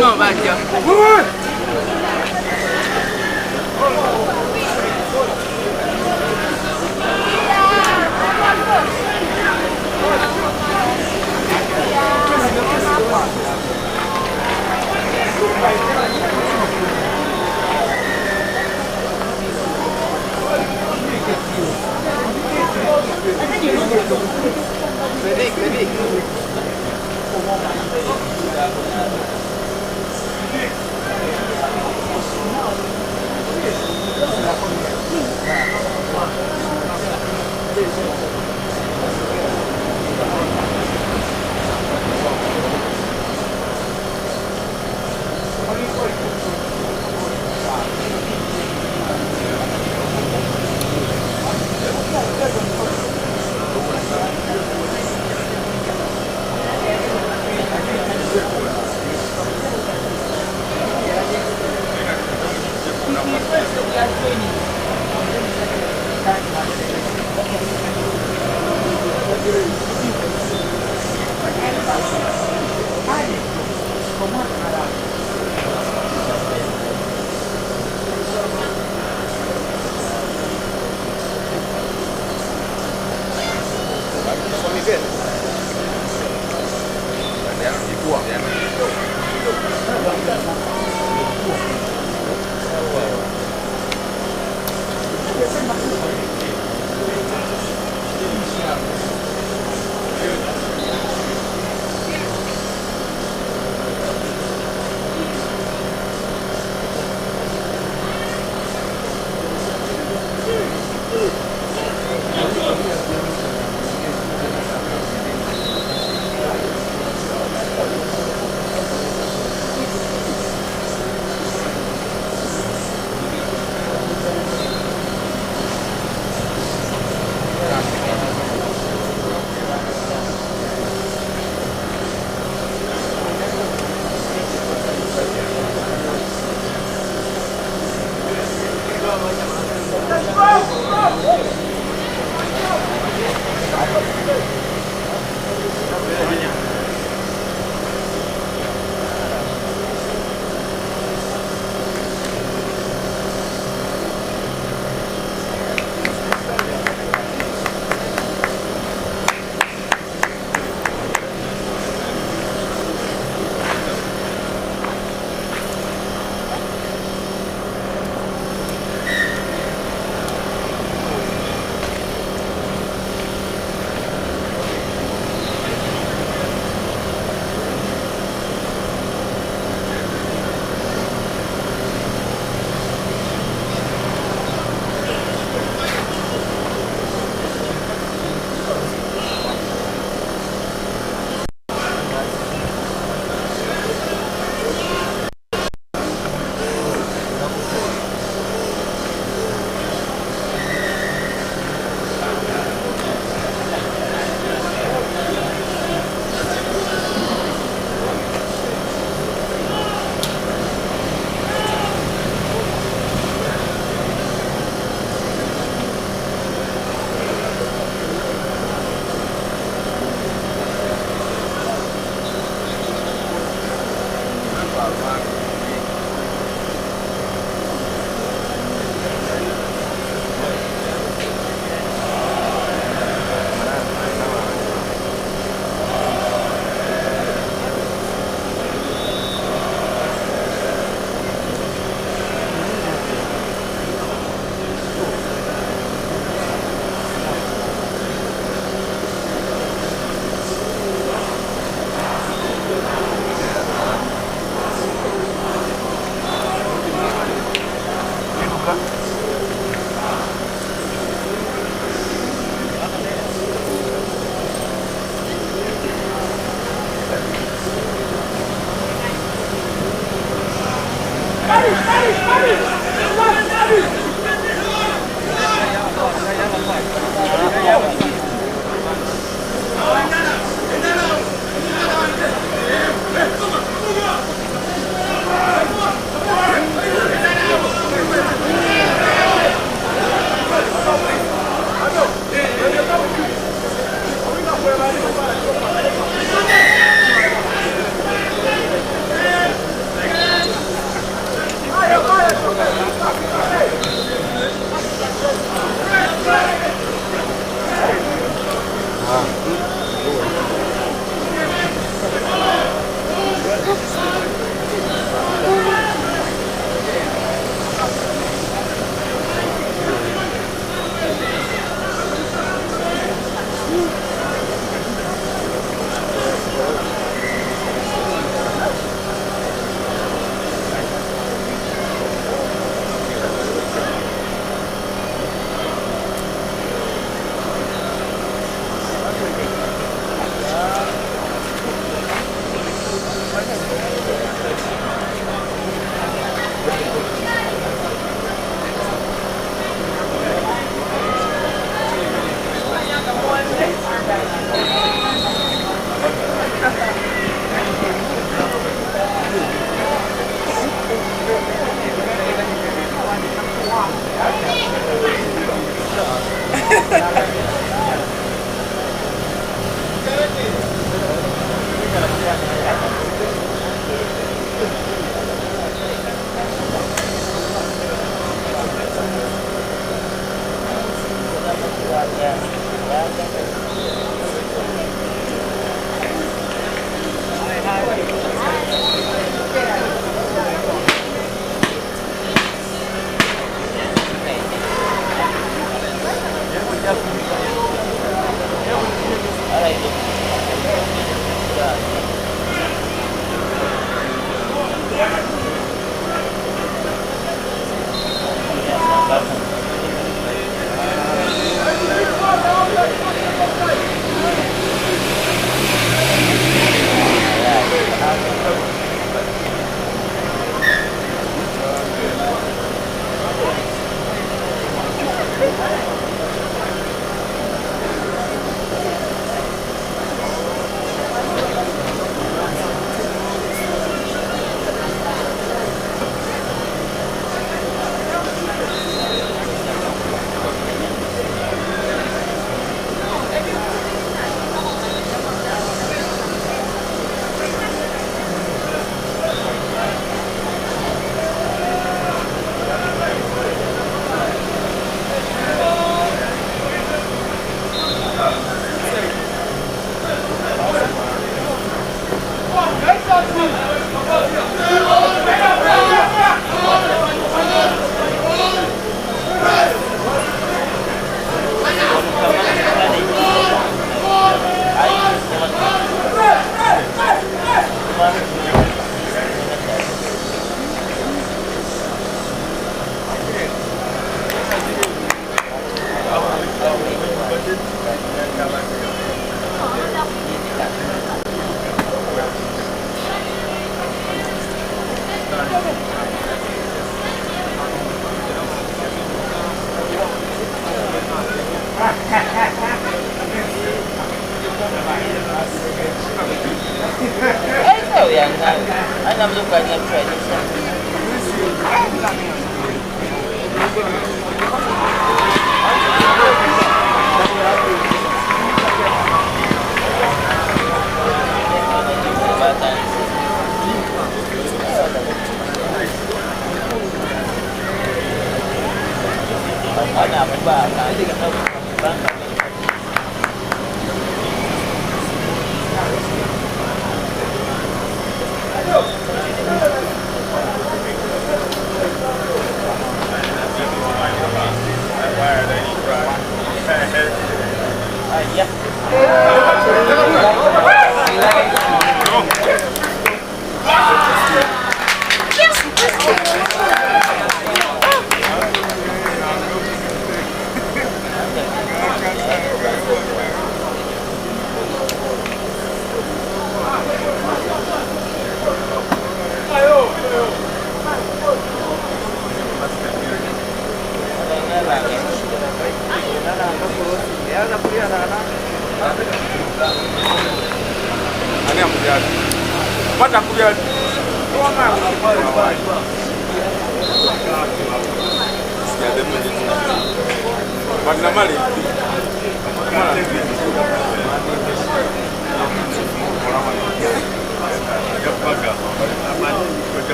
No, vecchio. Vedi.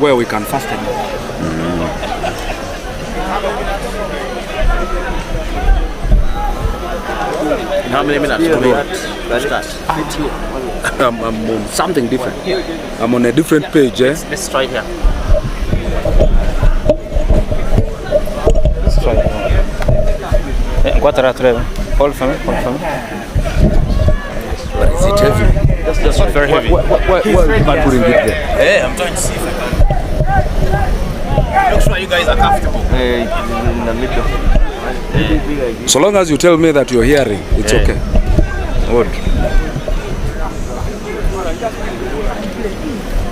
Where we can fasten. In how many minutes do we start? I'm on something different. I'm on a different page. Let's try here. Let's try here. Hold for me. Is it heavy? That's not very heavy. Why you can't put it there? Hey, I'm trying to see if I can. Make sure you guys are comfortable. In the middle. So long as you tell me that you're hearing, it's okay. Good.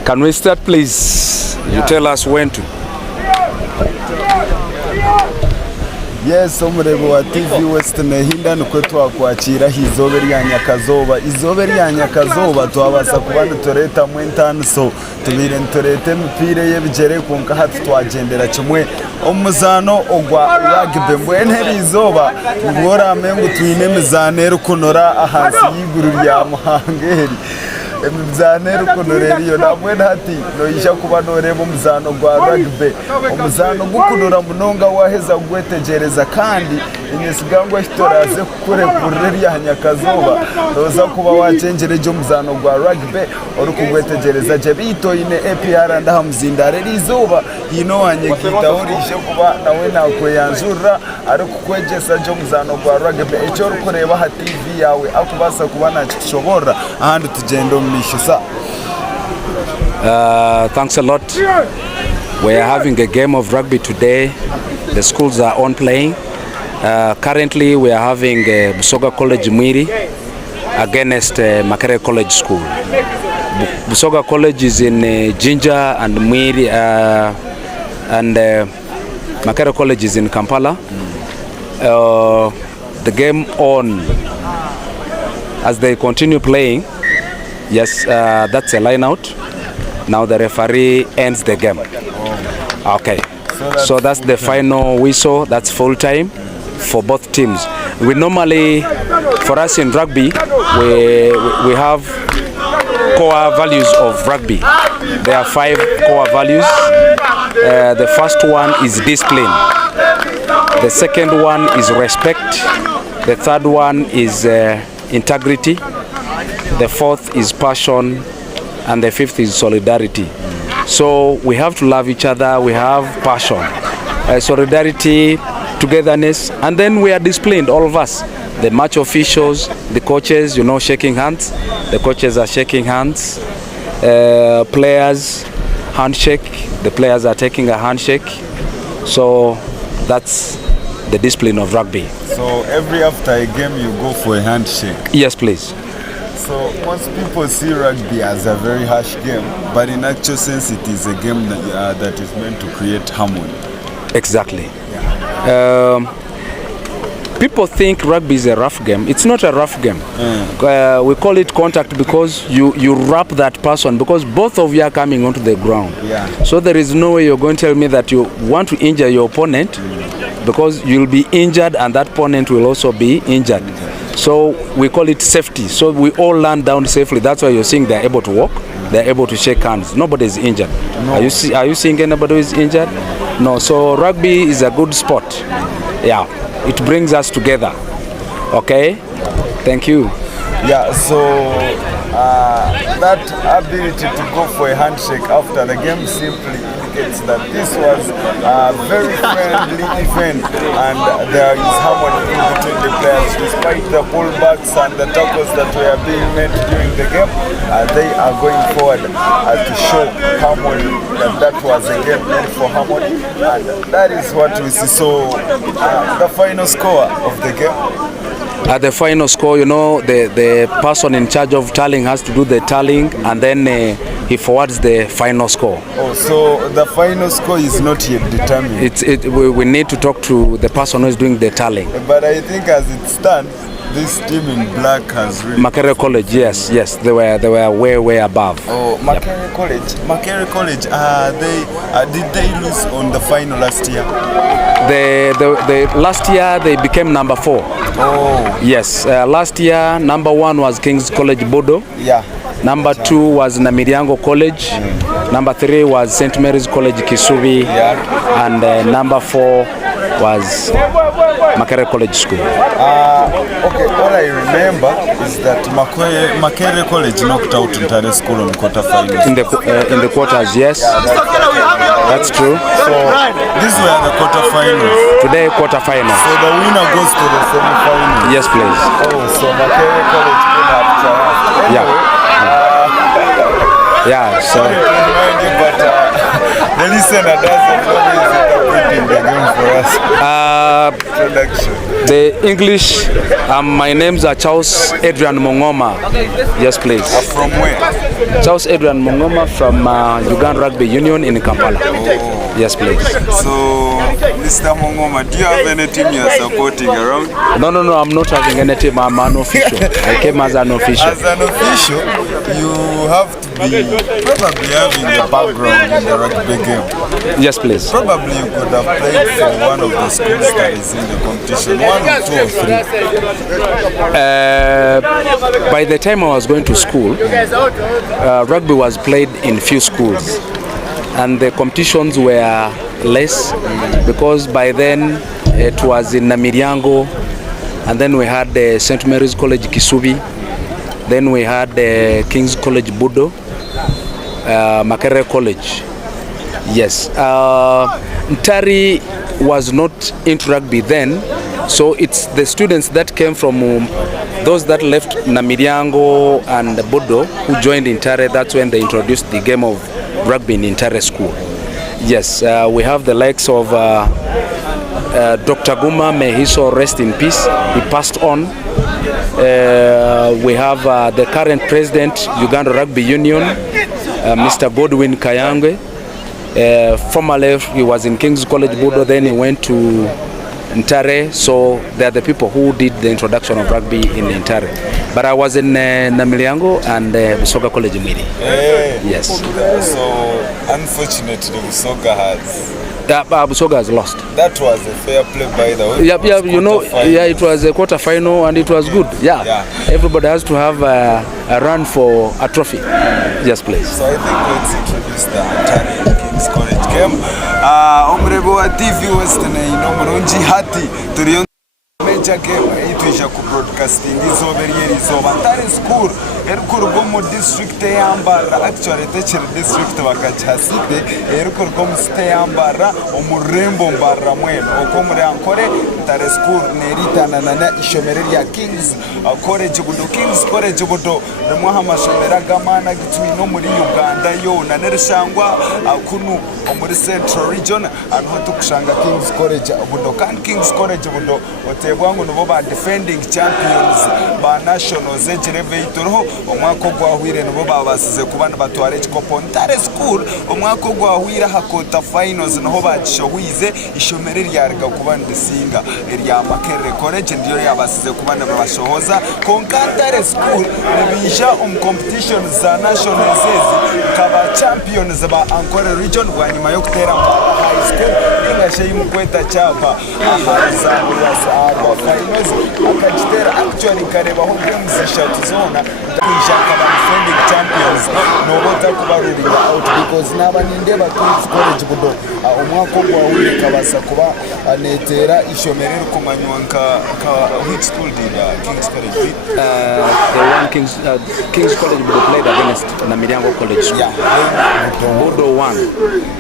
Can we start, please? You tell us when to. Yes, omurebo wa TV West nehinda nukwe twakwakira hizobe rya Nyakazoba. Izobe rya Nyakazoba twabasa kubana toreta mwentano so tubire ntorete mipire y'ebigere konka hatu twagendera kimwe omuzano ogwa rugby mbwene rizoba ngora amengu twine mizanero kunora ahansi y'iguru rya Muhangeri. Emizanero kunoreriyo namwe hati noyisha kuba noreba omuzano gwa rugby omuzano gukunura munonga waheza gwetegereza kandi inyesigango hitoraze kukure kureri ya Nyakazoba noza kuba wacengereje omuzano gwa rugby ori kugwetegereza je bito ine APR ndaha muzindare rizoba hino wanyegita orishe kuba nawe nakweyanjura ari kukwegesa je omuzano gwa rugby echo ori kureba ha TV yawe akubasa kuba nakishobora ahandi tugendo Thanks a lot. We are having a game of rugby today. The schools are on playing. Currently we are having Busoga College Mwiri against Makere College School. Busoga College is in Jinja and Mwiri and Makere College is in Kampala. The game on as they continue playing. Yes, that's a line out. Now the referee ends the game. Okay, so that's the final whistle. That's full time for both teams. We normally, for us in rugby, we have core values of rugby. There are 5 core values. The first one is discipline. The second one is respect. The third one is integrity. The fourth is passion, and the fifth is solidarity. So we have to love each other, we have passion, solidarity, togetherness, and then we are disciplined, all of us. The match officials, the coaches, shaking hands. The coaches are shaking hands. Players, handshake. The players are taking a handshake. So that's the discipline of rugby. So every after a game you go for a handshake? Yes, please. So most people see rugby as a very harsh game, but in actual sense it is a game that is meant to create harmony. Exactly. People think rugby is a rough game. It's not a rough game. We call it contact because you wrap that person because both of you are coming onto the ground. Yeah. So there is no way you're going to tell me that you want to injure your opponent because you'll be injured and that opponent will also be injured. So we call it safety. So we all land down safely. That's why you're seeing they're able to walk, they're able to shake hands. Nobody is injured. No. Are you seeing anybody who is injured? No. So rugby is a good sport. Yeah, it brings us together. Okay, thank you. Yeah, so that ability to go for a handshake after the game simply indicates that this was a very friendly event and there is harmony in between the players. Despite the pullbacks and the tackles that were being made during the game, they are going forward to show harmony, that was a game made for harmony, and that is what we see. So the final score of the game? At the final score, the person in charge of tallying has to do the tallying and then he forwards the final score. Oh, so the final score is not yet determined? We need to talk to the person who is doing the tallying. But I think as it stands, this team in black has really... Makere College, yes, they were way above. Oh, Makere College, did they lose on the final last year? The last year they became number 4. Oh. Yes, last year number 1 was King's College Budo. Yeah. Number 2 was Namiriango College. Number 3 was St. Mary's College Kisubi. Yeah. And number 4 was Makere College School. Okay, all I remember is that Makere College knocked out Ntare School on quarterfinals. In the quarters, yes. That's true. So these were the quarterfinals. Today quarterfinals. So the winner goes to the semi-finals. Yes, please. Oh, so Makere College could have triumphed. Yeah. Yeah, so but the listener doesn't always interpret the game for us. Introduction. The English, my names are Charles Adrian Mongoma. Yes, please. From where? Charles Adrian Mongoma from Uganda Rugby Union in Kampala. Oh. Yes, please. So, Mr. Mongoma, do you have any team you are supporting around? No, I'm not having any team. I'm an official. I came as an official. As an official, you have to be probably having a background in the rugby game. Yes, please. Probably you could have played for one of the schools that is in the competition, 1 or 2 or 3. By the time I was going to school, rugby was played in few schools, and the competitions were less because by then it was in Namiryango, and then we had the St. Mary's College Kisubi, then we had the King's College Budo, Makerere College. Yes, Ntare was not into rugby then, so it's the students that came from those that left Namiryango and Budo who joined Ntare. That's when they introduced the game of rugby in Ntare school. Yes, we have the likes of Dr. Guma, may he so rest in peace. He passed on. We have the current president, Uganda Rugby Union, Mr. Godwin Kayangwe. Formerly he was in King's College Budo, then he went to Ntare, so they are the people who did the introduction of rugby in Ntare. But I was in Namiryango and Busoga College Mwiri. Yes. So, unfortunately, Busoga has... Busoga has lost. That was a fair play by the way. Yeah, you know, it was a quarter final and it was good. Yeah. Everybody has to have a run for a trophy. Yes, please. So I think let's introduce the Ntare King's College game. Omrebo wa TV Western inomurungi hati turiyo major game itwisha ku broadcasting izoberiyeri izoba Ntare school erukorwa mu district yambara, actually techere district bakachasite erukorwa mu state yambara omurembo mbara mweno okomure ankore Ntare school neritana na ishomere ya King's College Budo. King's College Budo nemwe hamashomera gamana gitumi no muri Uganda yo na nerishangwa kunu muri Central Region anho tukushanga King's College Budo. Kan King's College Budo otebwangu no ba defending champions ba nationals ejireve itoroho omwako gwahwire no babasize kubana batware chikopo. Ntare school omwako gwahwira hakota finals no bacishohwize ishomere ryarga kubana disinga erya Makerere College ndiyo yabasize kubana babashohoza konka Ntare school nebisha competition za nationals kaba champions ba Ankole region bwanyuma yo kutera high school ingashe yimukweta chapa ahaza urasa finals akajitera actually kareba ho games eshatu zona kwishaka ba defending champions no bota kubaruringa out because nabaninde ba King's College Budo omwako gwawire kabasa kuba anetera ishomere kumanywanka which school did King's College the one King's College Budo played against Namiryango College. Yeah, Budo won.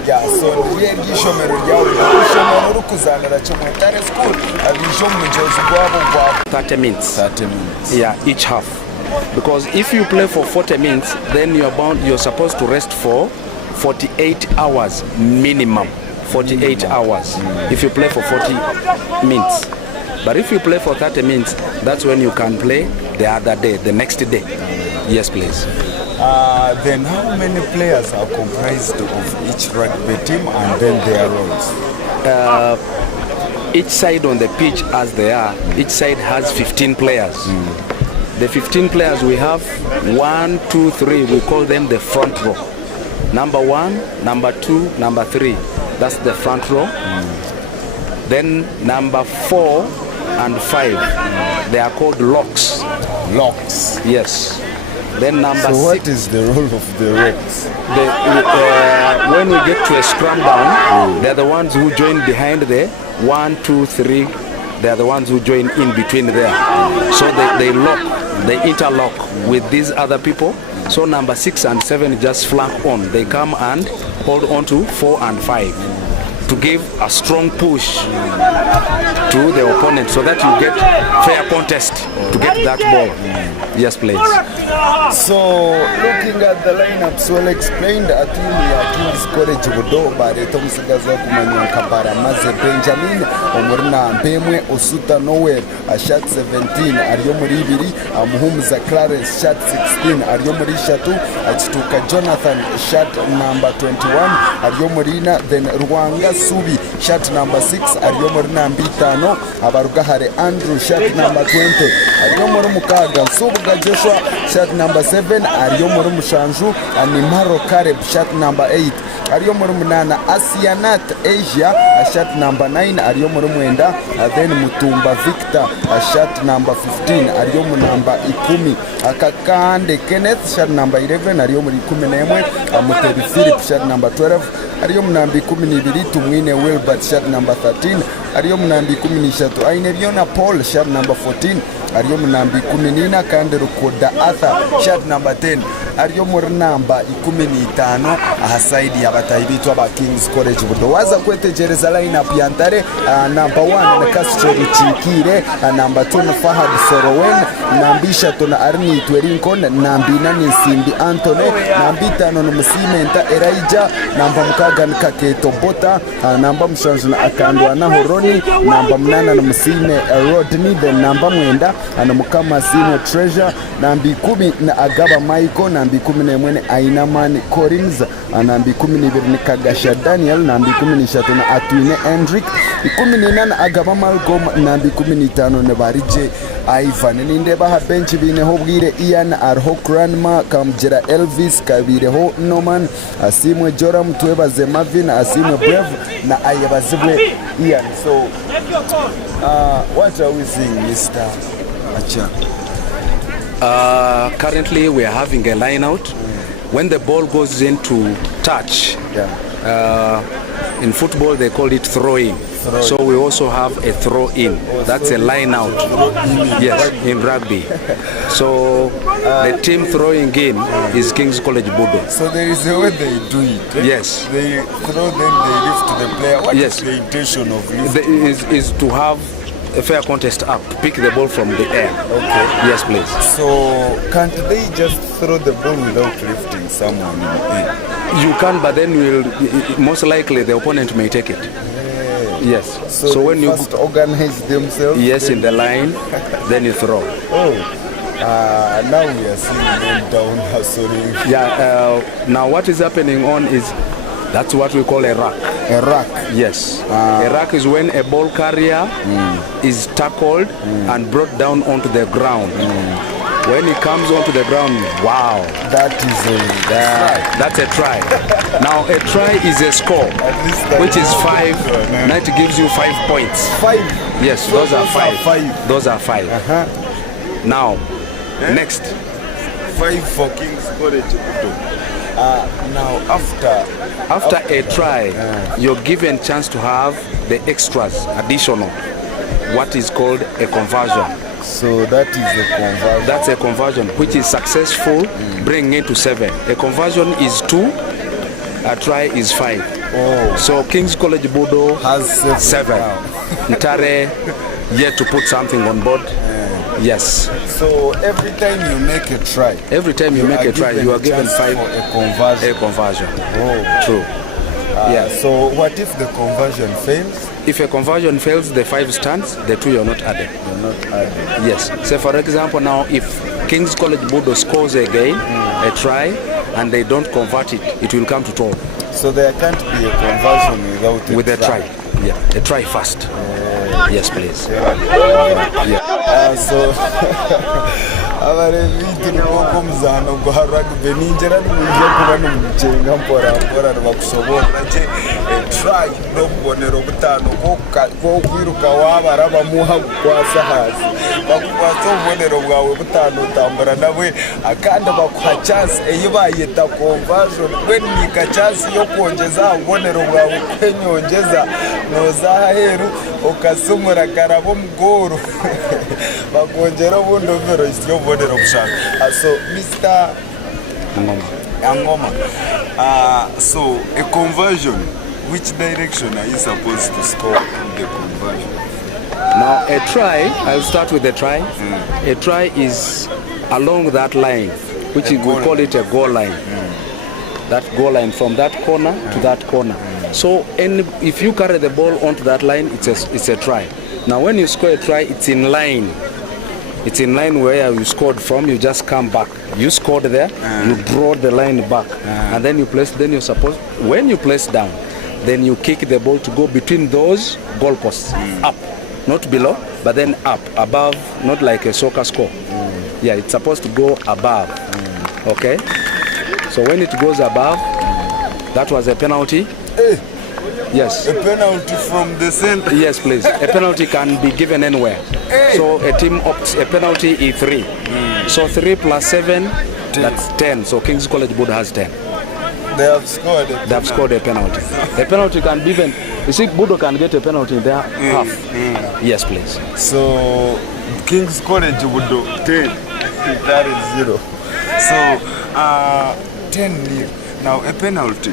Yeah, so yegi ishomere ryawo ishomere rukuzanira cyomwe Ntare school abisho mujozi gwabo 30 minutes. 30 minutes. Yeah, each half. Because if you play for 40 minutes, then you're supposed to rest for 48 hours minimum. 48 hours if you play for 40 minutes. But if you play for 30 minutes, that's when you can play the other day, the next day. Yes, please. Then how many players are comprised of each rugby team and then their roles? Each side on the pitch as they are, each side has 15 players. The 15 players we have, 1, 2, 3, we call them the front row. Number 1, number 2, number 3, that's the front row. Then number 4 and 5, they are called locks. Locks. Yes. Then number 6. So what is the role of the locks? When we get to a scrum down, they're the ones who join behind there. 1, 2, 3, they are the ones who join in between there. So they lock, they interlock with these other people. So number 6 and 7 just flank on. They come and hold on to 4 and 5 to give a strong push to the opponent so that you get fair contest to get that ball. Yes, please. So, looking at the lineups, well explained, a team ya King's College Budo, Bareto Musigazo Kumanyan Kabara, Maze Benjamin, Omurna Mpemwe, Osuta Nowhere, a shot 17, Ariomuri Biri, Muhumza Clarence, shot 16, Ariomuri Shatu, Achituka Jonathan, shot number 21, Ariomurina, then Ruanga Subi, shot number 6, Ariomurina Mbitano, Abarugahare Andrew, shot number 20, Ariomuru Mukaga, Subuga Joshua, shot number 7, Ariomuru Mushanju, Animaro Kareb, shot number 8, Ariomuru Munana, Asianat Asia, a shot number 9, Ariomuru Mwenda, then Mutumba Victor, a shot number 15, Ariomu number Ikumi, Akakande Kenneth, shot number 11, Ariomu Ikumi Nemwe, Amutebi Philip, shot number 12, Ariomu Nambi Ikumi Nibiri, Tumwine Wilbert, shot number 13, Ariomu Nambi Ikumi Nishatu, Aineviona Paul, shot number 14, Ariomu Nambi Ikumi Nina, Kanderu Koda Arthur, shot number 10, Ariomu Namba Ikumi Nitano, Ahasaidi Abataibitu Aba King's College Budo. Waza kwete Jereza lineup ya Ntare, number 1 na Castro Chikire, number 2 Fahad Sorowen, Nambisha Tona Arni Twerinkon, Nambina Simbi Antone, Nambita no Musimenta Eraija, Namba Mukaga Kaketo Bota, Namba Mshanjuna Akandwa na Horoni, Namba Mnana no Musime Rodney, then Namba Mwenda, Mukama Sino Treasure, Nambi Kumi na Agaba Maiko, Nambi Kumi na Mwene Ainaman Corins, Nambi Kumi ni Kagasha Daniel, Nambi Kumi ni Shatona Atwine Hendrik, Ikumi ni Nana Agaba Malcolm, Nambi Kumi ni Tano Nebarije Ivan, Nindeba ha bench bine ho bwire Ian Arho Grandma, Kamjera Elvis, Kabire ho Noman, Asimwe Joram Twebaze Marvin, Asimwe Brave na Ayabazibwe Ian. So what are we seeing, Mr. Acha? Currently we are having a line out. When the ball goes into touch, in football they call it throwing. So we also have a throw in. That's a line out. Yes, in rugby. So the team throwing in is King's College Budo. So there is a way they do it. Yes. They throw, then they lift the player. What yes. is the intention of lifting? Is to have a fair contest up, pick the ball from the air. Okay. Yes, please. So can't they just throw the ball without lifting someone in the air? You can, but then most likely the opponent may take it. Yes. So when you first organize themselves. Yes, in the line, then you throw. Now we are seeing them down hustling. Yeah. Now what is happening on is that's what we call a rack. A rack. Yes. A rack is when a ball carrier is tackled and brought down onto the ground. When he comes onto the ground, wow. That is that's a try. Now a try is a score, which is 5. That gives you 5 points. 5? Yes, so those are 5. Those are 5. Now, next. 5 for King's College. Now after a try, you're given chance to have the extras, additional, what is called a conversion. So that is a conversion. That's a conversion which is successful, bringing it to 7. A conversion is 2, a try is 5. So King's College Budo has 7. Ntare yet to put something on board. Yes. So every time you make a try. Every time you make a try, you are given 5 for a conversion. A conversion. True. Yeah. So what if the conversion fails? If a conversion fails, the 5 stands, the 2 you're not added. You're not added. Yes. So for example, now if King's College Budo scores again, a try, and they don't convert it, it will come to 12. So there can't be a conversion without a try. Yeah, a try first. Yes, please. So abarevitu nubwo muzano gwa rugby ninjera n'uburyo kubana umucenga mpora bakushobora je try no kubonera ubutano ko kwiruka wabara bamuha kwasa hasi bakubaza ubonero bwawe butano utambara nawe akanda bakuha chance eyibayita conversion when nika chance yo kongeza ubonero bwawe kwenyongeza noza heru ukasumura karabo mgoro bakongera ubundo vero isyo bodero kushaka. So Mr. Angoma, so a conversion, which direction are you supposed to score in the conversion? Now a try, I'll start with a try. A try is along that line, which we call it a goal line. That goal line from that corner to that corner. So if you carry the ball onto that line, it's a try. Now when you score a try, it's in line. It's in line where you scored from. You just come back. You scored there. You draw the line back, and then you place. Then you're supposed. When you place down, then you kick the ball to go between those goalposts, up, not below, but then up, above, not like a soccer score. Yeah, it's supposed to go above. Okay. So when it goes above, that was a penalty. Hey. Yes. A penalty from the center. Yes, please. A penalty can be given anywhere. Hey. So a team opts a penalty is 3. So 3 plus 7, that's 10. So King's College Budo has 10. They have scored a penalty. The penalty can be even. You see, Budo can get a penalty in their half. Yes, please. So King's College would do 10. That is 0. So 10-0. Now a penalty.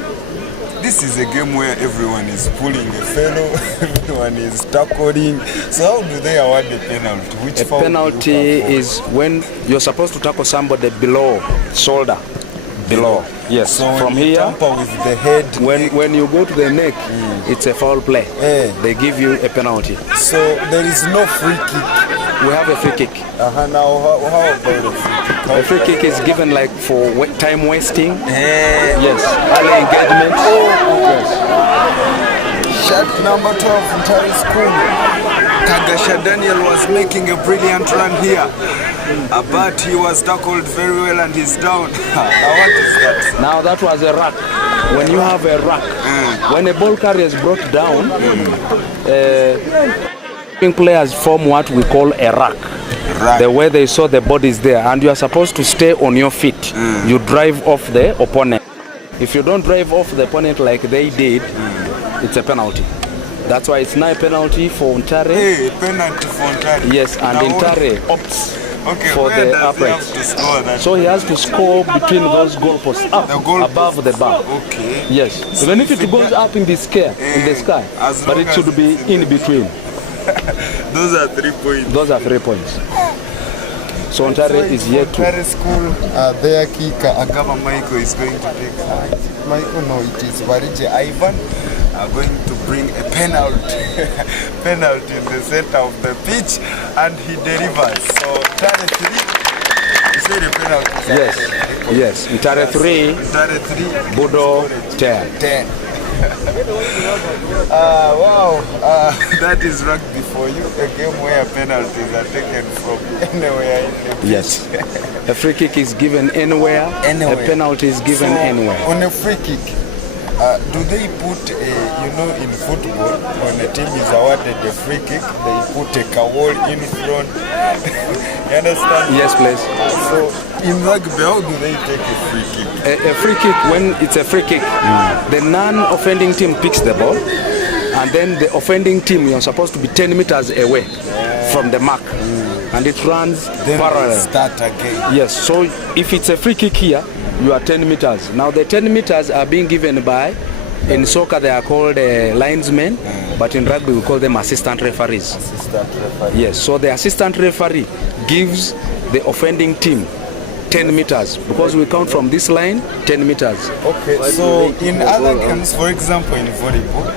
This is a game where everyone is pulling a fellow, everyone is tackling. So how do they award the penalty? Which a penalty is when you're supposed to tackle somebody below shoulder. Below. Yes. So from when you here, tamper with the head. When you go to the neck, it's a foul play. They give you a penalty. So there is no free kick. We have a free kick. Now how about a free kick? A free kick is given like for time wasting. Yes. Early engagement. Yes. Shot number 12 from Ntare School. Kagasha Daniel was making a brilliant run here, but he was tackled very well and he's down. Now what is that? Now that was a rack. When you have a rack, when a ball carrier is brought down, players form what we call a rack. The way they saw the bodies there, and you are supposed to stay on your feet. You drive off the opponent. If you don't drive off the opponent like they did, it's a penalty. That's why it's not a penalty for Ntare. Hey, penalty for Ntare. Yes, and Ntare opts for the uprights. So he has to score between those goalposts, up, above the bar. Okay. Yes. Even if it goes up in the sky, but it should be in between. Those are 3 points. Those are 3 points. So Ntare is yet to. Ntare School, their kicker, Agama Michael, is going to take. Michael, no, it is Varije Ivan, are going to bring a penalty. Penalty in the center of the pitch, and he delivers. So Ntare 3. You say the penalty? Yes. Ntare 3. Ntare 3. Budo 10. Wow, that is rugby for you, a game where penalties are taken from anywhere in the pitch. Yes. A free kick is given anywhere. A penalty is given anywhere. On a free kick, do they put in football, when a team is awarded a free kick, they put a cowl in front? You understand? Yes, please. So in rugby, how do they take a free kick? A free kick, when it's a free kick, the non-offending team picks the ball, and then the offending team, you're supposed to be 10 meters away from the mark, and it runs parallel. Start again. Yes, so if it's a free kick here, you are 10 meters. Now the 10 meters are being given by, in soccer they are called linesmen, but in rugby we call them assistant referees. Yes, so the assistant referee gives the offending team 10 meters, because we count from this line 10 meters. Okay, so in other games, for example in volleyball,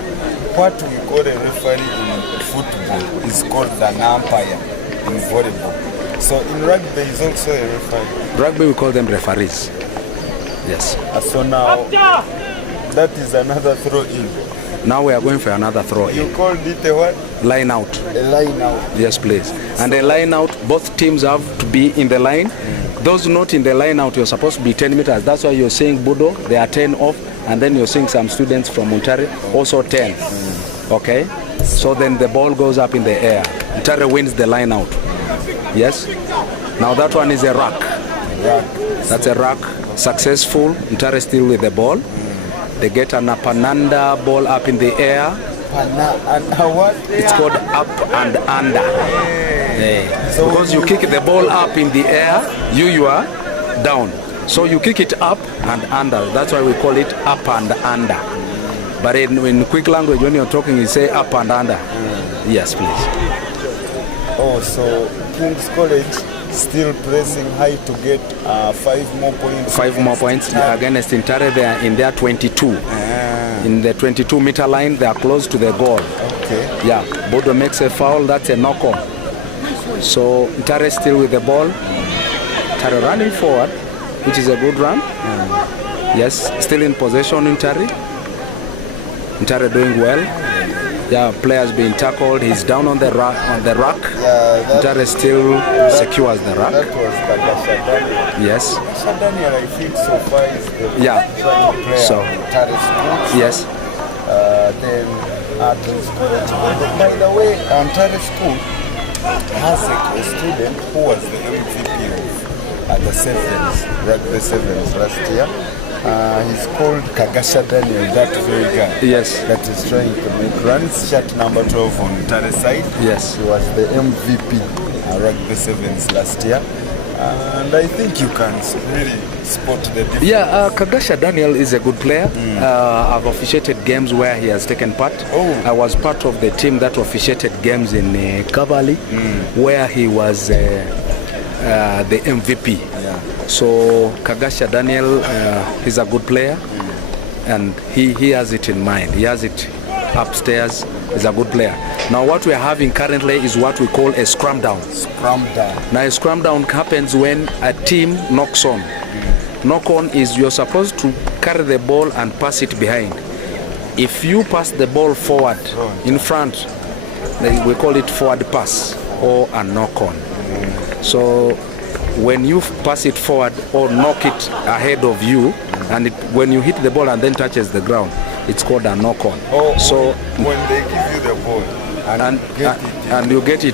what we call a referee in football is called an umpire in volleyball. So in rugby there is also a referee. Rugby we call them referees. Yes. So now that is another throw in. Now we are going for another throw in. You called it a what? Line out. A line out. Yes, please. And a line out, both teams have to be in the line. Those not in the line out, you're supposed to be 10 meters. That's why you're seeing Budo, they are 10 off, and then you're seeing some students from Ntare, also 10. Okay? So then the ball goes up in the air. Ntare wins the line out. Yes? Now that one is a rack. That's a rack. Successful. Ntare still with the ball. They get an up and under ball up in the air. It's called up and under. So because you kick the ball up in the air, you are down. So you kick it up and under. That's why we call it up and under. But in quick language, when you're talking, you say up and under. Yes, please. Oh, so King's College still pressing high to get 5 more points. 5 more points against Ntare. They are in their 22. In the 22-meter line, they are close to the goal. Okay. Yeah, Budo makes a foul. That's a knock-on. So Ntare still with the ball. Ntare running forward, which is a good run. Yes, still in possession Ntare. Ntare doing well. Yeah, players being tackled. He's down on the rack. Yeah, Ntare still secures the rack. that was Kagasha Daniel. Yes. Kagasha Daniel, I think so far is the Yeah. player. So. Ntare Schools. Yes. Then by the way, Ntare School has a student who was the MVP of the sevens, Rugby sevens last year. He's called Kagasha Daniel, that very guy. Yes. That is trying to make runs. Shirt number 12 on Ntare side. Yes. He was the MVP Rugby sevens last year. And I think you can really spot the difference. Yeah, Kagasha Daniel is a good player. I've officiated games where he has taken part. I was part of the team that officiated games in Cavalli, where he was the MVP. Yeah. So Kagasha Daniel, he's a good player, and he has it in mind. He has it upstairs. He's a good player. Now what we are having currently is what we call a scrum down. Scrum down. Now a scrum down happens when a team knocks on. Knock on is you're supposed to carry the ball and pass it behind. If you pass the ball forward in front, we call it forward pass or a knock on. So when you pass it forward or knock it ahead of you, and when you hit the ball and then touches the ground, it's called a knock on. So when they give you the ball and you get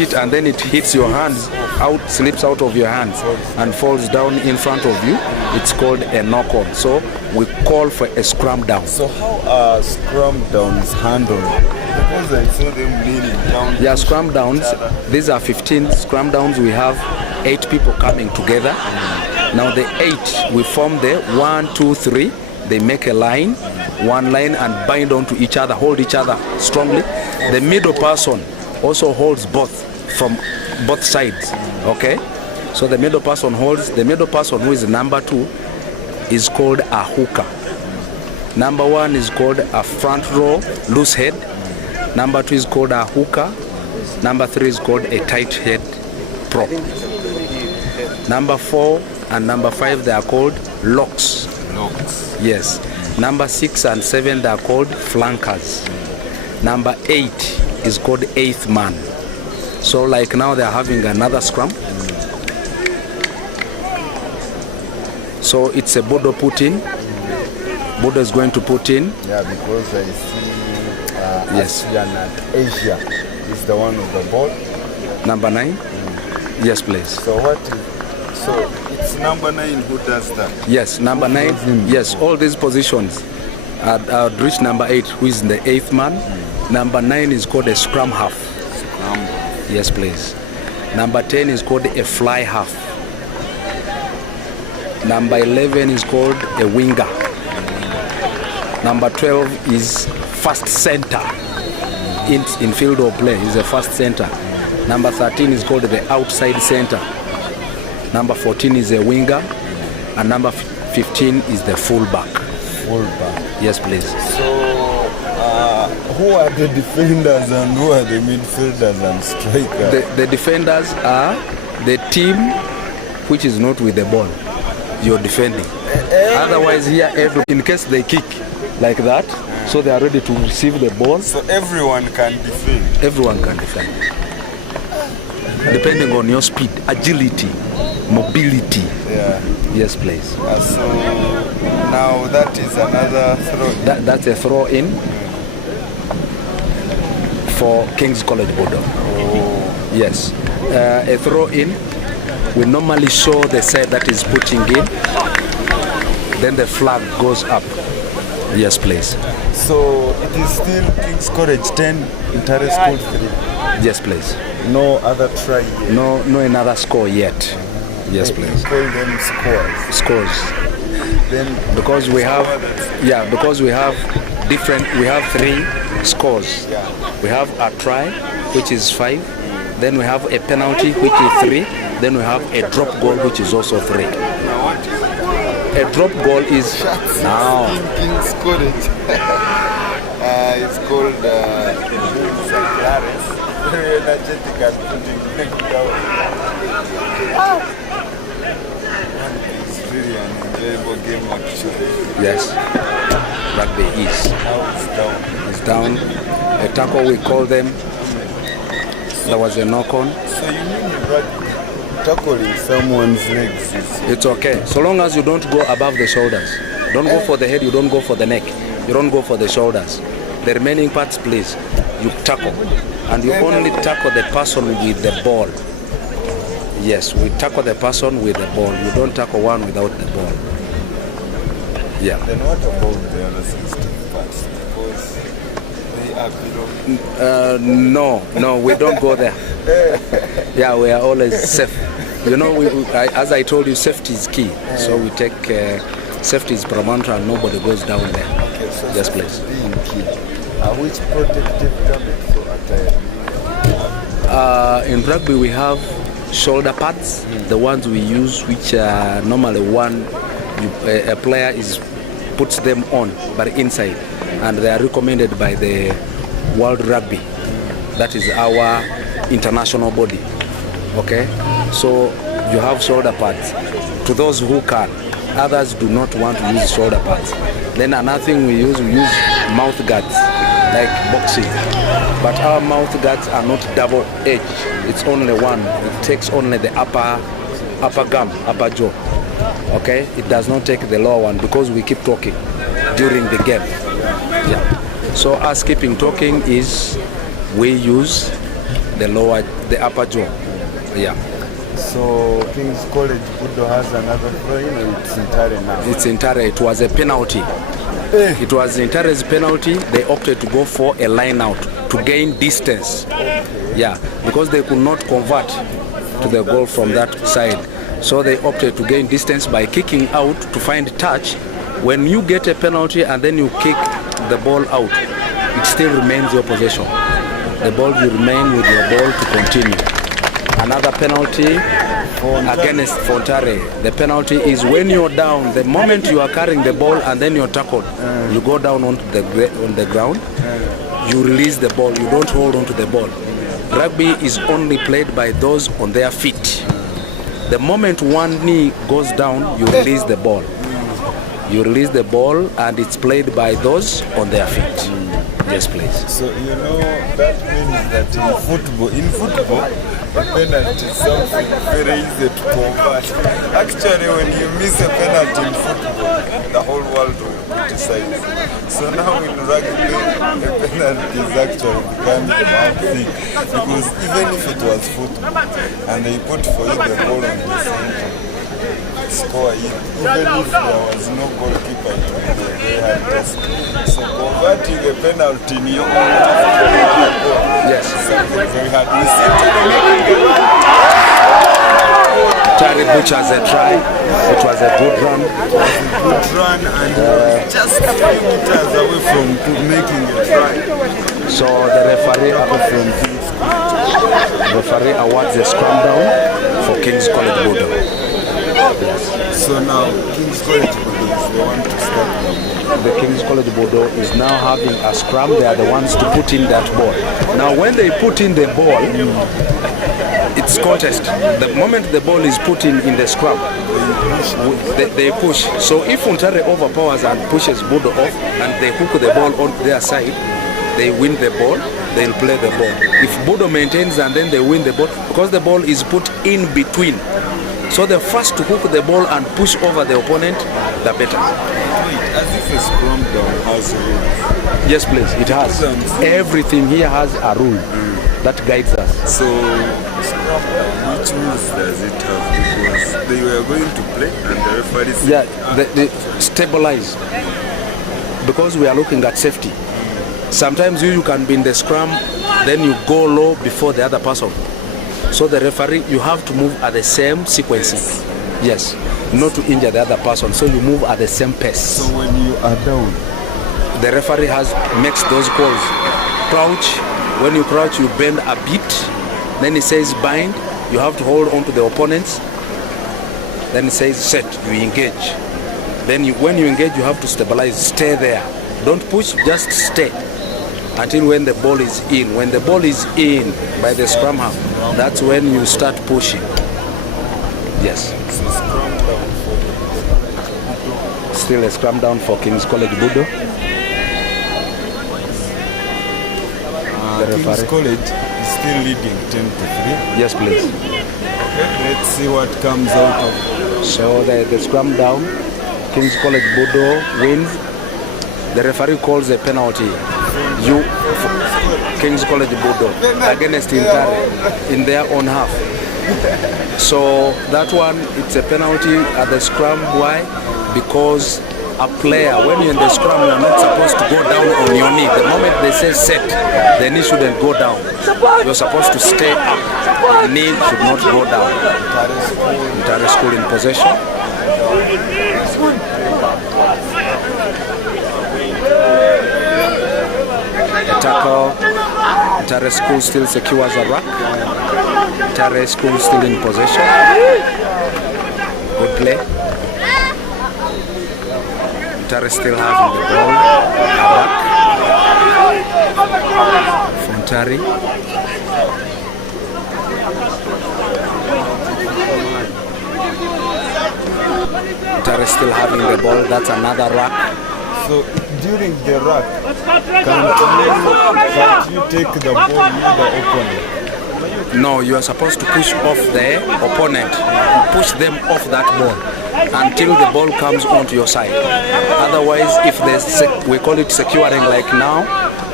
it and then it hits your hands out, slips out of your hands and falls down in front of you, it's called a knock on. So we call for a scrum down. So how are scrum downs handled? Because I saw them kneeling down. Yeah, scrum downs, these are 15 scrum downs. We have 8 people coming together. Now the 8, we form the 1, 2, 3. They make a line, one line, and bind onto each other, hold each other strongly. The middle person also holds both from both sides. Okay? So the middle person holds. The middle person, who is number 2, is called a hooker. Number 1 is called a front row loose head. Number 2 is called a hooker. Number 3 is called a tight head prop. Number 4 and number 5, they are called locks. Yes. Number 6 and 7, they are called flankers. Number 8 is called 8th man. So like now they are having another scrum. So it's a Budo put in. Budo is going to put in. Yeah, because I see Yes. NDEJJE is the one with the ball. Number 9? Yes, please. So so it's number 9 who does that? Yes, number 9. Yes, all these positions. I'd reach number 8, who is the 8th man. Number 9 is called a scrum half. Scrum. Yes, please. Number 10 is called a fly half. Number 11 is called a winger. Number 12 is first center. In field of play is a first center. Number 13 is called the outside center. Number 14 is a winger, and number 15 is the fullback. Fullback. Yes, please. So who are the defenders and who are the midfielders and strikers? The defenders are the team which is not with the ball. You're defending. Otherwise here, in case they kick like that, so they are ready to receive the ball. So everyone can defend? Everyone can defend. Depending on your speed, agility, mobility. Yeah. Yes, please. So now that is another throw. That's a throw in for King's College Budo. Yes. A throw in, we normally show the side that is putting in, then the flag goes up. Yes, please. So it is still King's College 10, Ntare School 3. Yes, please. No other try yet. No another score yet. Yes, please. You call them scores. Scores. Then because we have different. We have 3 scores. Yeah. We have a try, which is 5. Then we have a penalty, which is 3. Then we have a drop goal, which is also 3. A drop goal is now. King's College. It's called Ntare. Very energetic and putting leg down. It's really an enjoyable game actually. Yes, rugby is. Now it's down. It's down. A tackle, we call them. There was a knock on. So you mean in rugby, tackling someone's legs is It's okay, so long as you don't go above the shoulders. Don't go for the head, you don't go for the neck. You don't go for the shoulders. The remaining parts, please, you tackle. And you only tackle the person with the ball. Yes, we tackle the person with the ball. You don't tackle one without the ball. Yeah. Then what about the other 16 parts? Because they are below. No, we don't go there. Yeah, we are always safe. You know, as I told you, safety is key. So we take safety is paramount and nobody goes down there. Okay, so Yes, please. being key. Which protective garment for attire? In rugby, we have shoulder pads, the ones we use, which normally a player puts them on, but inside, and they are recommended by the World Rugby. That is our international body. Okay, so you have shoulder pads. To those who can, others do not want to use shoulder pads. Then another thing we use mouth guards, like boxing. But our mouth guards are not double-edged. It's only one. It takes only the upper gum, upper jaw. Okay, it does not take the lower one because we keep talking during the game. Yeah. So us keeping talking is we use the upper jaw. Yeah. So King's College Budo has another throwing, or it's Ntare now? It's Ntare. It was a penalty. It was Ntare's penalty. They opted to go for a line out to gain distance. Yeah, because they could not convert to the goal from that side. So they opted to gain distance by kicking out to find touch. When you get a penalty and then you kick the ball out, it still remains your possession. The ball will remain with your ball to continue. Another penalty against Ntare. The penalty is when you're down. The moment you are carrying the ball and then you're tackled, you go down on the ground. You release the ball. You don't hold on to the ball. Rugby is only played by those on their feet. The moment one knee goes down, you release the ball. You release the ball and it's played by those on their feet. Yes, please. So you know that means that in football, a penalty is something very easy to convert. Actually, when you miss a penalty in football, the whole world will criticize. So now in rugby, a penalty is actually becoming a bad thing, because even if it was football and they put for you the ball on the center, score it, even if there was no goalkeeper, they had just so converting a penalty in your own Yes. something very hard. We see Ntare making a run. Ntare butchers a try. It was a good run. Good run and just 3 meters away from making a try. So the referee awards a scrum down for King's College Budo. So now King's College Budo is the one to start The King's College Budo is now having a scrum. They are the ones to put in that ball. Now when they put in the ball, it's contest. The moment the ball is put in the scrum, they push. So if Ntare overpowers and pushes Budo off and they hook the ball on their side, they win the ball, they'll play the ball. If Budo maintains and then they win the ball, because the ball is put in between. So the first to hook the ball and push over the opponent, the better. Wait, as if a scrum down has rules. Yes, please, it has. Everything here has a rule that guides us. So, which rules does it have? Because they were going to play and the referee said, Yeah, they stabilize. Because we are looking at safety. Sometimes you can be in the scrum, then you go low before the other person. So the referee, you have to move at the same sequence. Yes, not to injure the other person. So you move at the same pace. so when you are down, The referee makes those calls. Crouch. When you crouch, you bend a bit. Then he says bind. you have to hold on to the opponents. Then it says set, you engage. Then when you engage, you have to stabilize, stay there. Don't push, just stay until when the ball is in. When the ball is in by the scrum half, that's when you start pushing. Yes. Still a scrum down for King's College Budo. King's College is still leading 10-3. Yes, please. Okay, let's see what comes out of it. So the scrum down, King's College Budo wins. The referee calls a penalty. King's College Budo against Ntare in their own half. So that one, it's a penalty at the scrum. Why? Because a player, when you're in the scrum, you're not supposed to go down on your knee. The moment they say set, the knee shouldn't go down. You're supposed to stay up. The knee should not go down. Ntare School in possession. A tackle. Ntare School still secures a ruck. Ntare School still in possession. Good play. Ntare still having the ball. From Ntare. Ntare still having the ball. That's another ruck. So during the ruck, can't you take the ball near the opponent? No, you are supposed to push off the opponent. Push them off that ball until the ball comes onto your side. Otherwise, if we call it securing like now,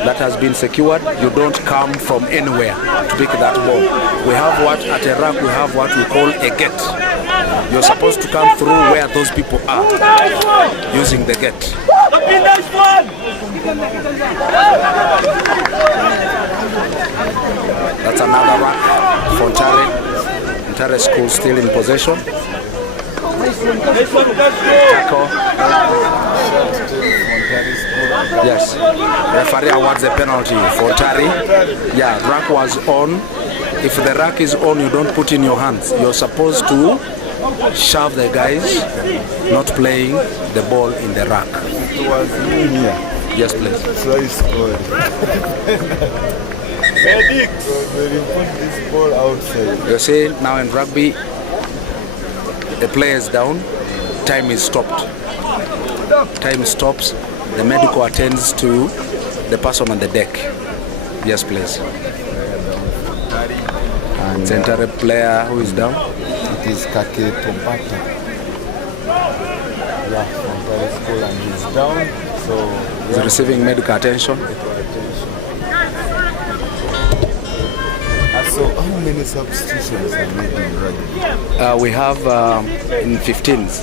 that has been secured, you don't come from anywhere to pick that ball. We have what at a ruck, we have what we call a gate. You're supposed to come through where those people are using the gate. That's another ruck for Ntare. Ntare School still in possession. Tackle. Yes. Referee awards a penalty for Ntare. Yeah, ruck was on. If the ruck is on, you don't put in your hands. You're supposed to shove the guys not playing the ball in the ruck. It was in here. Yes, please. So he scored. So they put this ball outside. You see, now in rugby, the player is down, time is stopped. Time stops, the medical attends to the person on the deck. Yes, please. And Ntare player who is down? It is Kake Tombata. Yeah, from Ntare School, and he's down. So He's receiving medical attention. So how many substitutions are made in rugby? We have in 15s,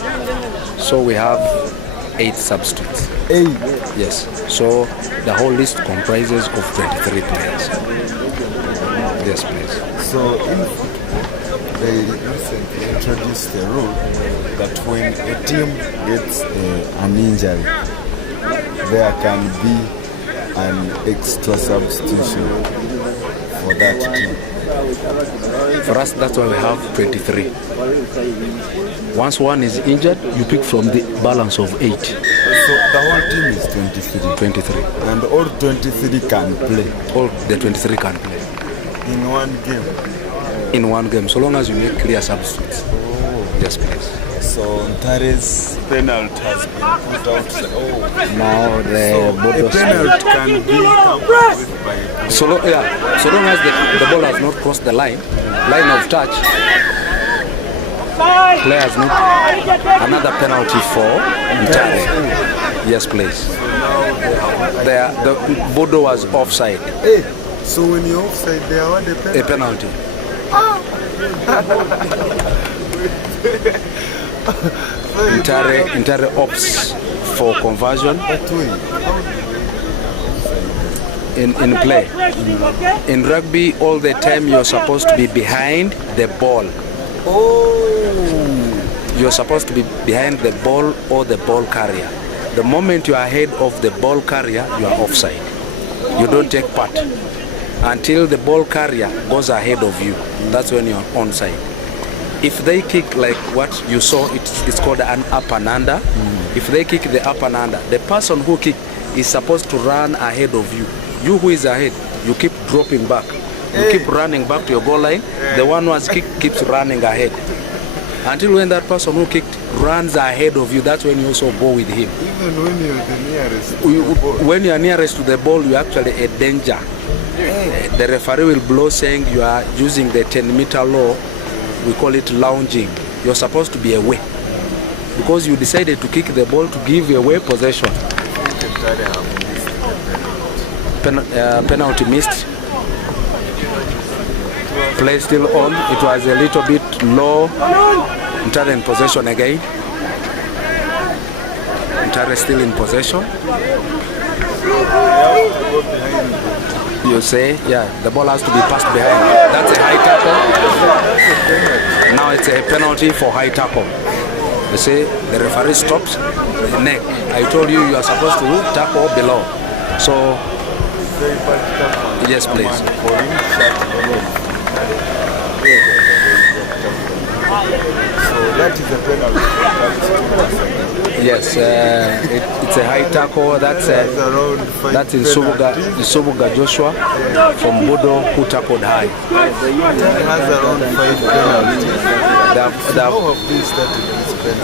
so we have 8 substitutes. 8? Yes, so the whole list comprises of 23 players. Yes, please. So in football, they recently introduced the rule that when a team gets an injury, there can be an extra substitution for that team. For us, that's why we have 23. Once one is injured, you pick from the balance of 8. So the whole team is 23. 23. And all 23 can play. All the 23 can play. In one game? In one game, so long as you make clear substitutes. Oh. Yes, please. So Ntare's penalty has been put out. Now the a penalty can be tampered with by so long as the ball has not crossed the line of touch, player has not another penalty for Ntare. Yes, please. The Budo was offside. Hey, so when you're offside, they award a penalty. Ntare opts for conversion in play. In rugby, all the time you're supposed to be behind the ball. You're supposed to be behind the ball or the ball carrier. The moment you are ahead of the ball carrier, you are offside. You don't take part. until the ball carrier goes ahead of you. That's when you're onside. If they kick like what you saw, it's called an up and under. If they kick the up and under, the person who kicked is supposed to run ahead of you. You who is ahead, you keep dropping back. You keep running back to your goal line. The one who has kicked keeps running ahead. Until when that person who kicked runs ahead of you, that's when you also go with him. Even when you're the nearest to the ball. When you are nearest to the ball, you're actually a danger. The referee will blow saying you are using the 10-meter law. We call it lounging. You're supposed to be away because you decided to kick the ball to give away possession. Penalty missed. Play still on. It was a little bit low. Ntare in possession again. Ntare still in possession. You say, yeah, the ball has to be passed behind. That's a high tackle. Now it's a penalty for high tackle. You say the referee stops the neck. I told you are supposed to tackle below. So, yes, please. So that is a penalty. Yes, it's a high tackle. That's in Subuga Joshua from Budo who tackled high. It has around 5 penalties.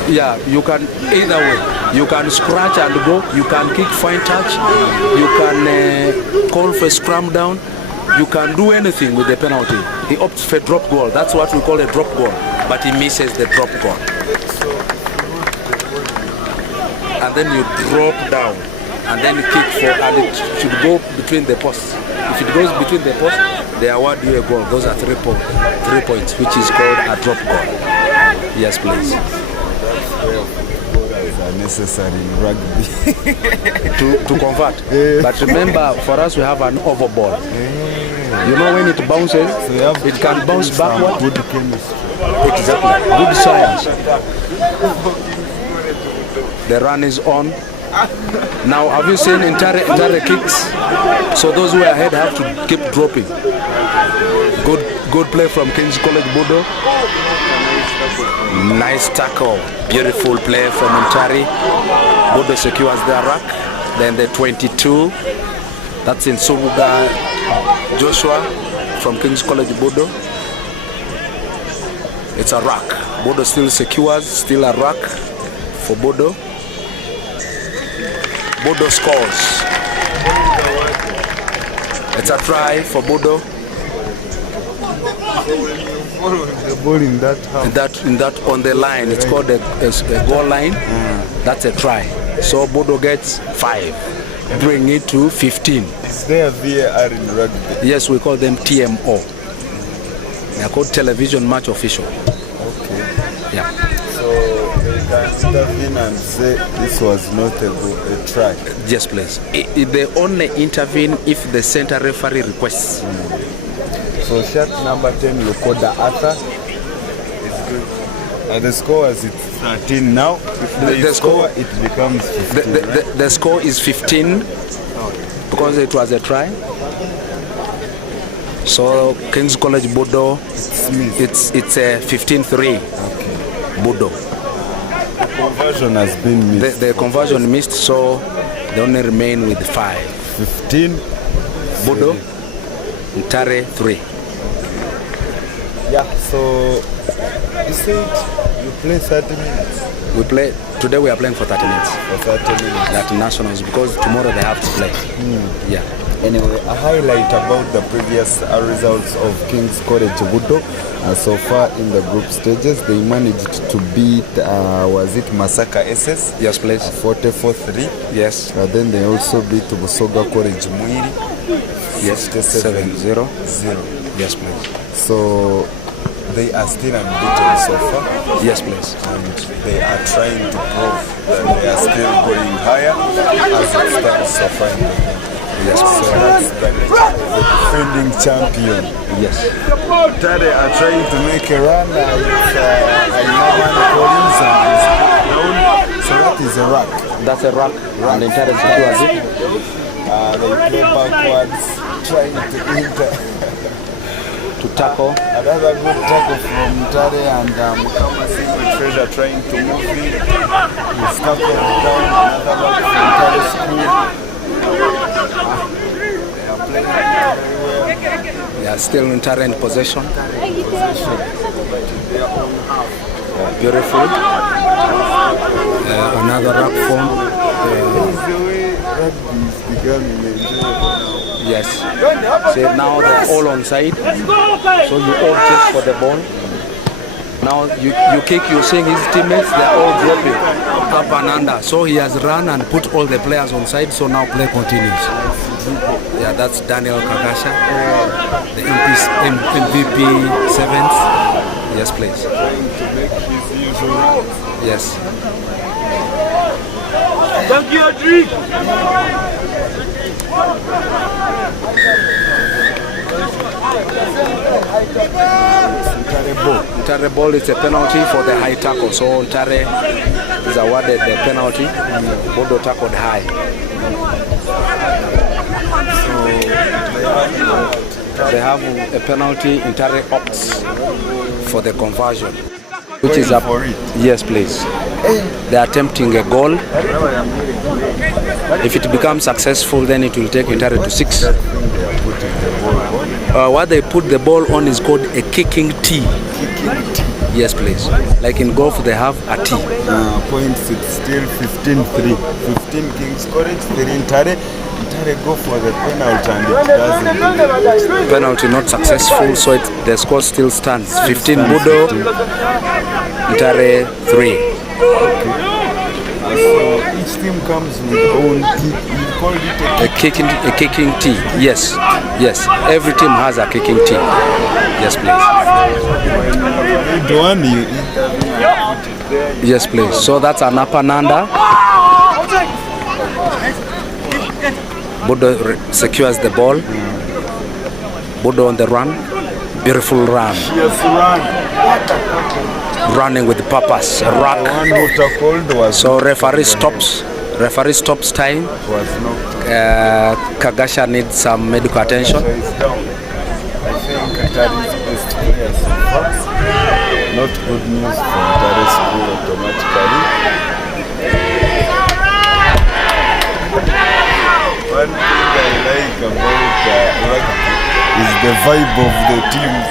Yeah, you can either way. You can scratch and go. You can kick fine touch. You can call for scrum down. You can do anything with the penalty. He opts for drop goal. That's what we call a drop goal. But he misses the drop goal. And then you drop down and then you kick for, and it should go between the posts. If it goes between the posts, they award you a goal. Those are 3 points, which is called a drop goal. Yes, please. That's where footballers are necessary in rugby. to convert. But remember, for us, we have an oval ball. You know, when it bounces, so it can bounce backward. Good chemistry. Exactly. Good science. The run is on. Now, have you seen Ntare kicks? So those who are ahead have to keep dropping. Good play from King's College Budo. Nice tackle. Beautiful play from Ntare. Budo secures the rack. Then the 22. That's in Subuga Joshua from King's College Budo. It's a rack. Budo still secures. Still a rack for Budo. Budo scores. It's a try for Budo. The ball in that half. In that on the line, it's called a goal line. That's a try. So Budo gets 5, bring it to 15. Is there a VAR in rugby? Yes, we call them TMO. They are called television match official. Okay. Yeah. So they can intervene and say this was not a try. Yes, please. They only intervene if the center referee requests. So shot number 10, Lukoda Arthur is good. The score is 13 now. If they score, it becomes 15. The score is 15 because it was a try. So King's College Budo, it's a 15-3. Budo. The conversion has been missed. The conversion missed, so they only remain with 5. 15. Budo, Ntare 3. Yeah, so you said you play 30 minutes. Today we are playing for 30 minutes. For 30 minutes. At nationals because tomorrow they have to play. Yeah. Anyway, a highlight about the previous results of King's College Budo. So far in the group stages, they managed to beat, was it Masaka SS? Yes, please. 44-3. Yes. Then they also beat Busoga College Muiri. Yes, 7-0. Yes, please. So they are still unbeaten so far. Yes, please. And they are trying to prove that they are still going higher as it stands so far in the game. Yes, so that's the defending champion. Yes. Ntare are trying to make a run with Ayman Collins and is down. So that is a rack. That's a rack. And Ntare secures it. They play backwards, trying to enter. To tackle. Another good tackle from Ntare and Mukama Simple Treasure trying to move in. He's tackled down. Another back from Ntare School. They are playing very well. They are still Ntare in possession. Possession, but in their own half. Beautiful. Another up form. This is the way rugby is becoming enjoyable now. Yes. So now they're all on side. So you all chase for the ball. Now you kick, you're seeing his teammates, they're all dropping up and under. So he has run and put all the players on side, so now play continues. Yeah, that's Daniel Kagasha, the MVP 7th. Yes, please. Trying to make his usual. Yes. Thank you, Adri. Ntare ball is a penalty for the high tackle. So Ntare is awarded the penalty. Budo tackled high. So they have a penalty. Ntare opts for the conversion, which is up. Yes, please. They are attempting a goal. If it becomes successful, then it will take Ntare to 6. What they put the ball on is called a kicking tee. Yes, please. Like in golf, they have a tee. Points, it's still 15-3. 15 Kings score it, 3 Ntare. Ntare go for the penalty and it doesn't. Penalty not successful, so the score still stands. 15 Budo, Ntare 3. So each team comes with own tee. You call it a kicking tee. Yes, yes. Every team has a kicking tee. Yes, please. Yes, please. So that's an up and under. Budo secures the ball. Budo on the run. Beautiful run. Running with purpose. A rock. So referee stops. Referee stops time. Kagasha needs some medical attention. I think Ntare is best player so far. Not good news for Ntare School automatically. One thing I like about rugby is the vibe of the teams.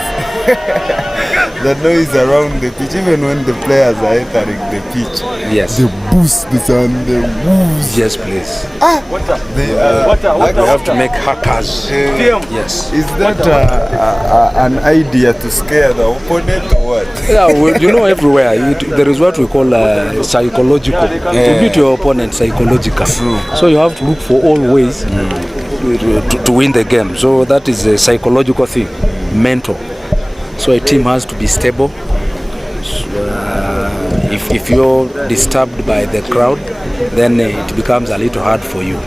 The noise around the pitch, even when the players are entering the pitch. Yes. The boosts and the woos. Yes, please. They have to make hackers. Yes. Is that an idea to scare the opponent or what? Yeah, well, you know, everywhere there is what we call psychological. To beat your opponent psychological. So you have to look for all ways to win the game. So that is a psychological thing, mental. So a team has to be stable. If you're disturbed by the crowd, then it becomes a little hard for you.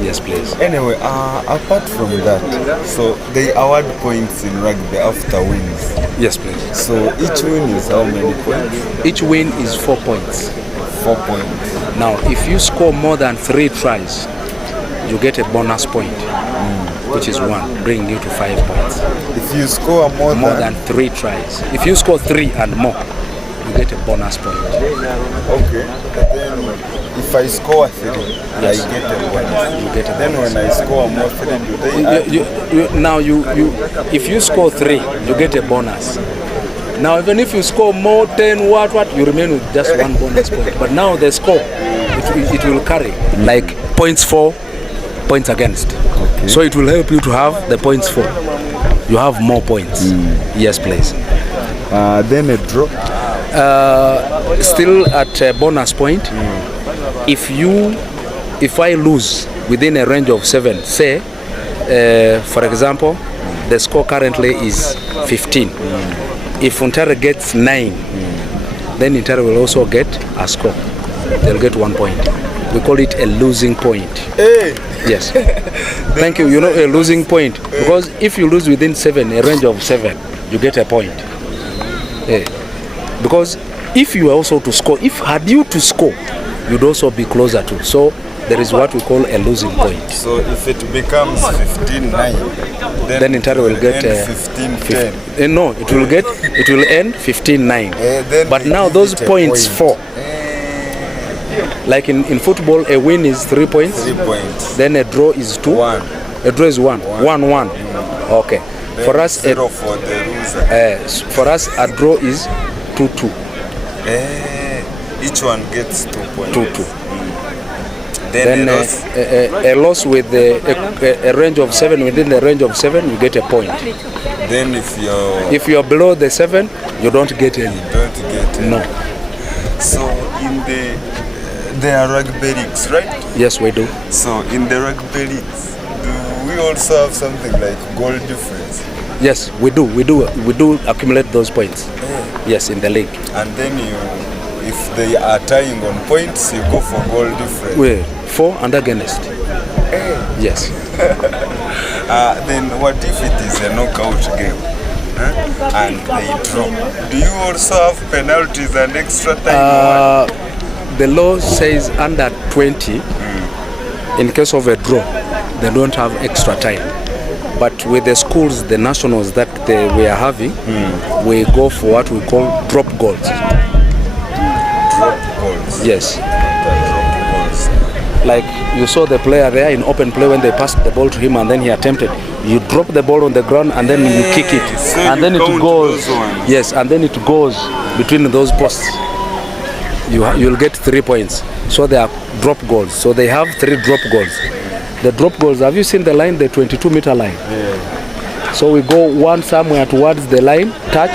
Yes, please. Anyway, apart from that, so they award points in rugby after wins. Yes, please. So each win is how many points? Each win is 4 points. 4 points. Now, if you score more than 3 tries, you get a bonus point, which is 1, bringing you to 5 points. If you score more than 3 tries, if you score 3 and more, you get a bonus point. Okay. Then if I score 3, yes, I get a bonus. You get a then bonus. When I score more 3, do they if you score 3, you get a bonus. Now, even if you score more 10, you remain with just 1 bonus point. But now the score, it will carry like points for, points against. Okay. So it will help you to have the points for. You have more points. Yes, please. Then a draw. Still at a bonus point. If I lose within a range of 7, say, for example, the score currently is 15. If Ntare gets 9, then Ntare will also get a score. They'll get 1 point. We call it a losing point. Hey. Yes. Thank you. You know, a losing point. Because if you lose within 7, a range of 7, you get a point. Because if you are also to score, if had you to score, you'd also be closer to. So there is what we call a losing point. So if it becomes 15-9, Then Ntare will get 15-10. no, it will end 15-9. Then But we now give those it a points point. 4. Like in football, a win is 3 points. 3 points. Then a draw is 2. 1. A draw is 1. 1-1. Okay. Then For us, 0 for the loser. for us, a draw is 2-2. Each one gets 2 points. 2-2. Then Then a loss. a loss with a range of 7, within the range of 7, you get a point. Then If you're below the 7, you don't get any. don't get it. No. So in there are rugby leagues, right? Yes, we do. So in the rugby leagues, do we also have something like goal difference? Yes, we do. We do accumulate those points. Yes, in the league. And then if they are tying on points, you go for goal difference. We 4 and against. Yes. Then what if it is a knockout game? And they draw? Do you also have penalties and extra time? The law says under 20, in case of a draw, they don't have extra time. But with the schools, the nationals that we are having, we go for what we call drop goals. Drop goals. Yes. Drop goals. Like you saw the player there in open play when they passed the ball to him and then he attempted. You drop the ball on the ground and then you kick it. So and then it count goes. those ones. Yes, and then it goes between those posts. You'll get 3 points. So they are drop goals. So they have 3 drop goals. The drop goals, have you seen the line, the 22-meter line? Yeah. So we go one somewhere towards the line, touch,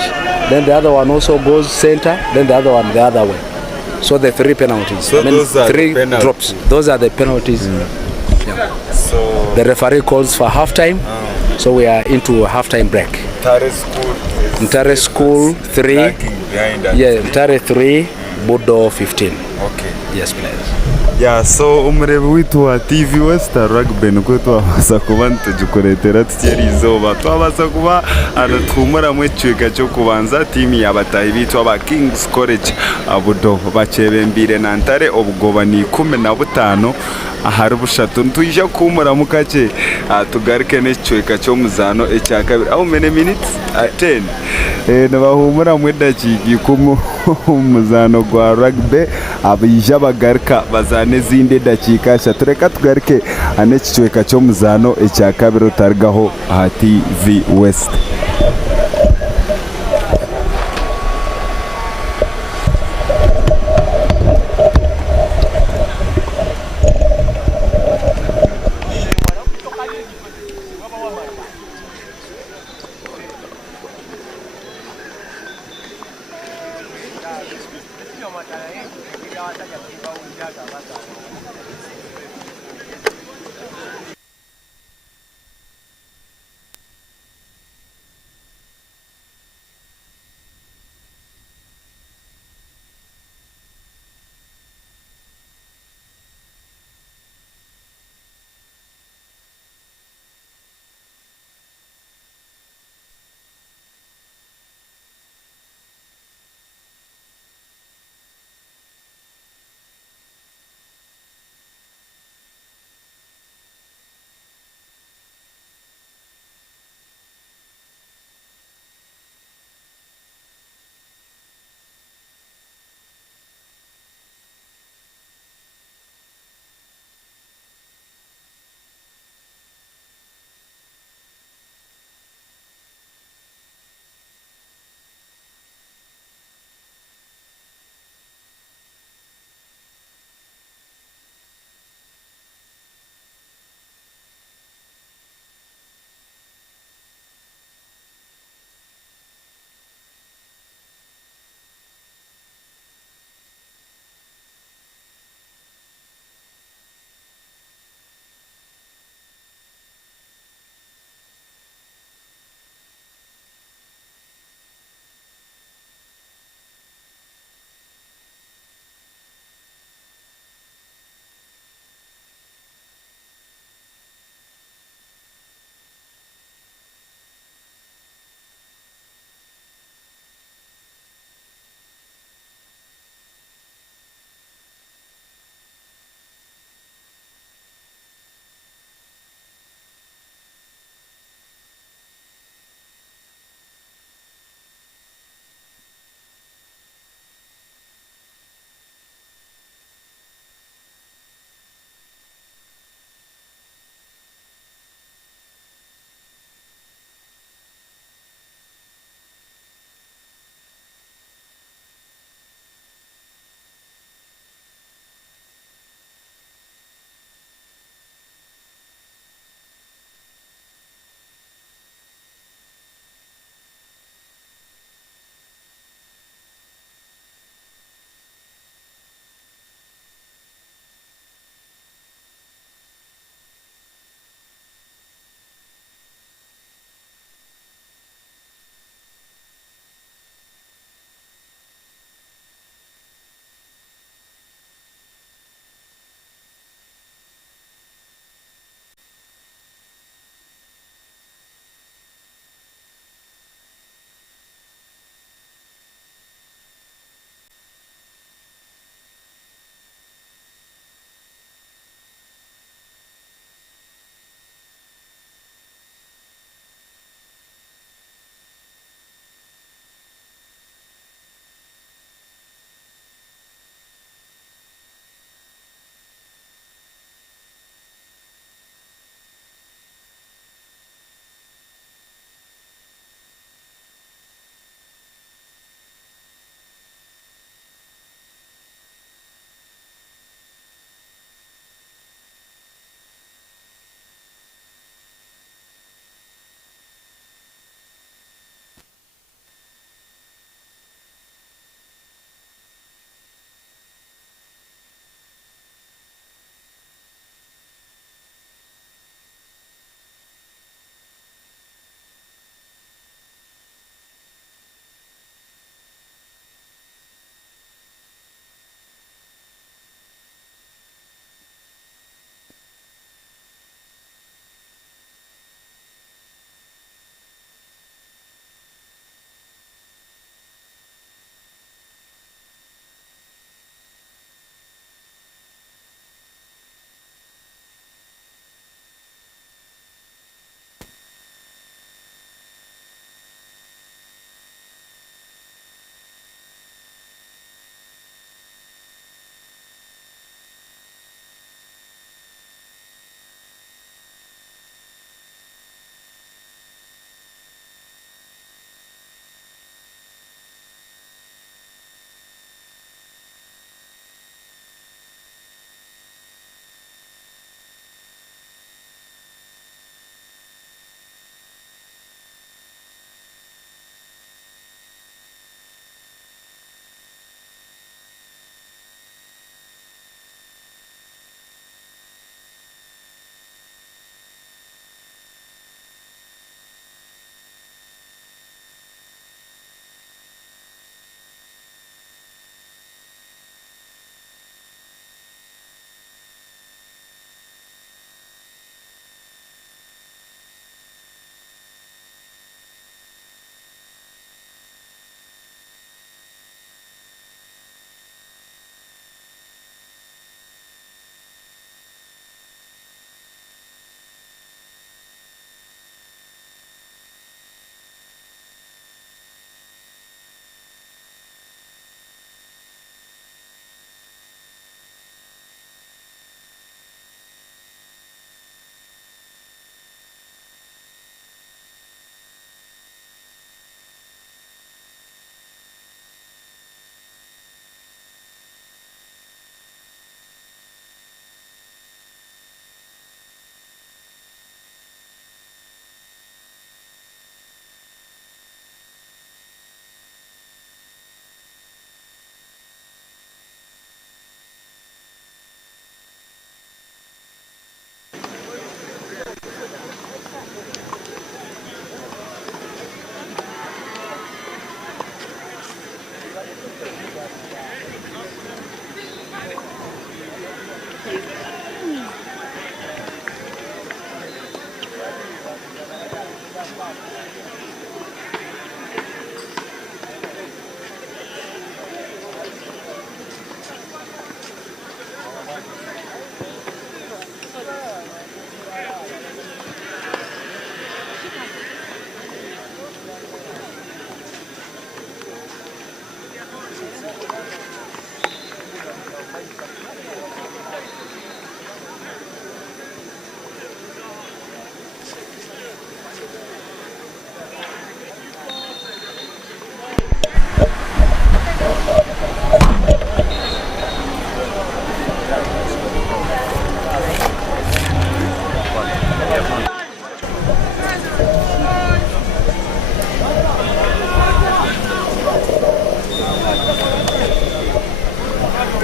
then the other one also goes center, then the other one the other way. So the 3 penalties. So those are 3 the penalties. drops. Those are the penalties. Yeah. So The referee calls for halftime. So we are into a halftime break. Ntare school. Ntare school 3. Lagging behind at Yeah, 3. Ntare 3, Budo 15. Okay. Yes, please. Yeah, so umurebe witu wa TV Western Rugby nuko twabasa kuba ntugikoretera tukiri izuba twabasa kuba aratwumura mwecweka cyo kubanza team yabatayi bitu aba Kings College Budo bacebembire na Ntare obugoba ni 15 ahari bushatu ntuje kumura mukake tugaruke n'ecweka cyo muzano ecya kabiri aho mene minutes 10 nabahumura mwedakigi kumu muzano gwa rugby abija bagaruka bazane zinde dakika shatureka tugaruke anecweka cyo muzano ecya kabiri utargaho aha TV West.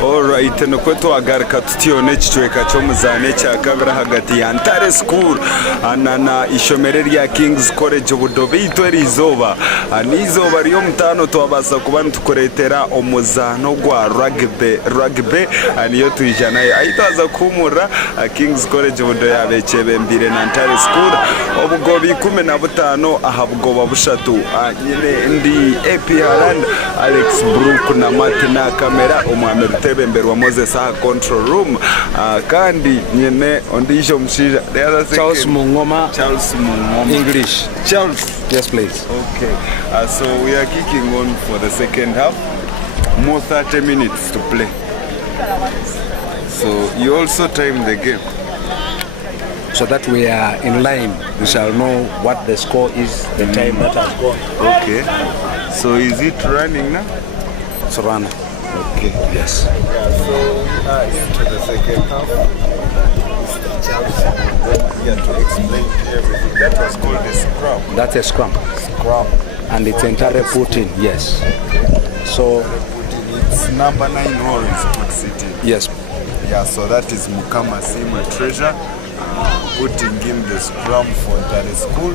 Alright, nuko twagaruka tutiyone kichweka cyo muzane cya kabiri hagati ya Ntare School na ishomere rya King's College Budo bitwe rizoba nizoba riyo mutano twabasa kuba tukoretera omuzano gwa rugby niyo twijana ayitaza kumura King's College Budo yabekebe mbire na Ntare School obwo bikume na butano ahabwo babushatu nyine ndi AP Harland Alex Brook na Martina kamera umwame rutebe mbere wa Moses ha control room kandi nyine ondisho mshira Charles Mungoma English. Charles, Yes, please. okay, so we are kicking on for the second half, more 30 minutes to play, so you also time the game So that we are in line, we shall know what the score is, the time that has gone. okay, so is it running now? So run. Okay, Yes. so into the second half, Mr. Charles, here to explain everything. That was called a scrum. That's a scrum. Scrum. And it's entirely put in, yes. So, It's number 9 Orange put city. yes. Yeah, so that is Mukama Simu Treasure putting in the scrum for Ntare School